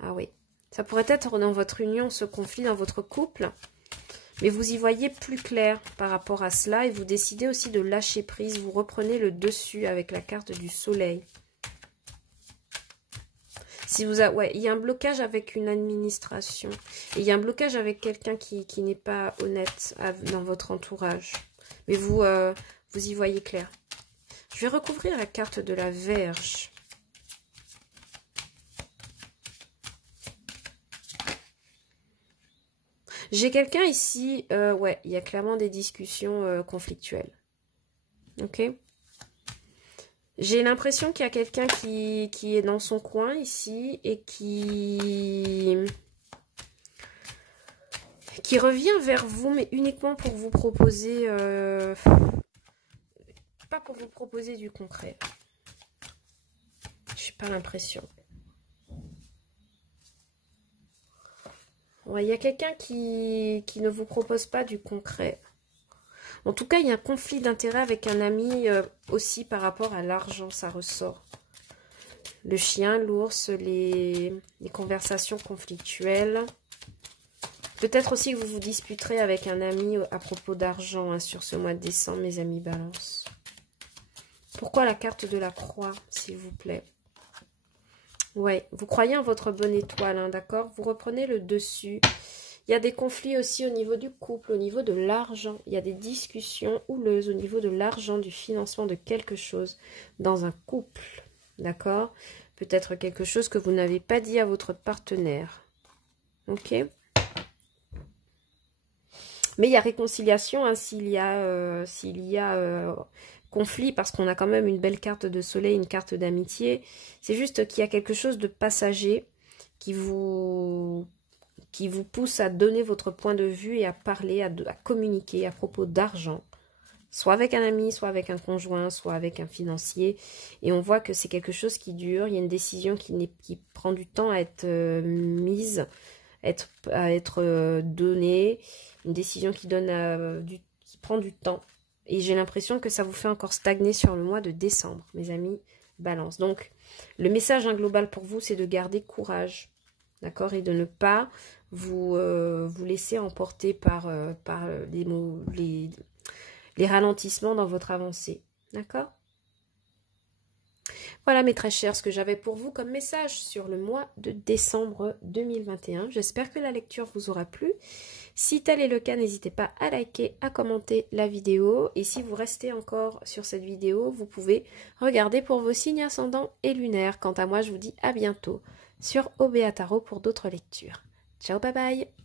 Ah oui. Ça pourrait être dans votre union, ce conflit, dans votre couple. Mais vous y voyez plus clair par rapport à cela. Et vous décidez aussi de lâcher prise. Vous reprenez le dessus avec la carte du soleil. Si vous ouais, il y a un blocage avec une administration. Et il y a un blocage avec quelqu'un qui n'est pas honnête dans votre entourage. Mais vous y voyez clair. Je vais recouvrir la carte de la Vierge. J'ai quelqu'un ici, ouais, il y a clairement des discussions conflictuelles. Ok? J'ai l'impression qu'il y a quelqu'un qui est dans son coin ici et qui revient vers vous, mais uniquement pour vous proposer, pas pour vous proposer du concret. Je n'ai pas l'impression. Ouais, il y a quelqu'un qui ne vous propose pas du concret. En tout cas, il y a un conflit d'intérêt avec un ami aussi par rapport à l'argent, ça ressort. Le chien, l'ours, les conversations conflictuelles. Peut-être aussi que vous vous disputerez avec un ami à propos d'argent hein, sur ce mois de décembre, mes amis Balance. Pourquoi la carte de la croix, s'il vous plaît? Ouais, vous croyez en votre bonne étoile, hein, d'accord? Vous reprenez le dessus. Il y a des conflits aussi au niveau du couple, au niveau de l'argent. Il y a des discussions houleuses au niveau de l'argent, du financement de quelque chose dans un couple, d'accord? Peut-être quelque chose que vous n'avez pas dit à votre partenaire. Ok? Mais il y a réconciliation hein, s'il y a conflit, parce qu'on a quand même une belle carte de soleil, une carte d'amitié. C'est juste qu'il y a quelque chose de passager qui vous pousse à donner votre point de vue et à parler, à communiquer à propos d'argent. Soit avec un ami, soit avec un conjoint, soit avec un financier. Et on voit que c'est quelque chose qui dure. Il y a une décision qui prend du temps à être mise, à être donnée. Une décision qui prend du temps. Et j'ai l'impression que ça vous fait encore stagner sur le mois de décembre, mes amis Balance. Donc, le message global pour vous, c'est de garder courage, d'accord? Et de ne pas vous laisser emporter par les ralentissements dans votre avancée, d'accord? Voilà mes très chers, ce que j'avais pour vous comme message sur le mois de décembre 2021. J'espère que la lecture vous aura plu. Si tel est le cas, n'hésitez pas à liker, à commenter la vidéo. Et si vous restez encore sur cette vidéo, vous pouvez regarder pour vos signes ascendants et lunaires. Quant à moi, je vous dis à bientôt sur OBA Tarot pour d'autres lectures. Ciao, bye bye!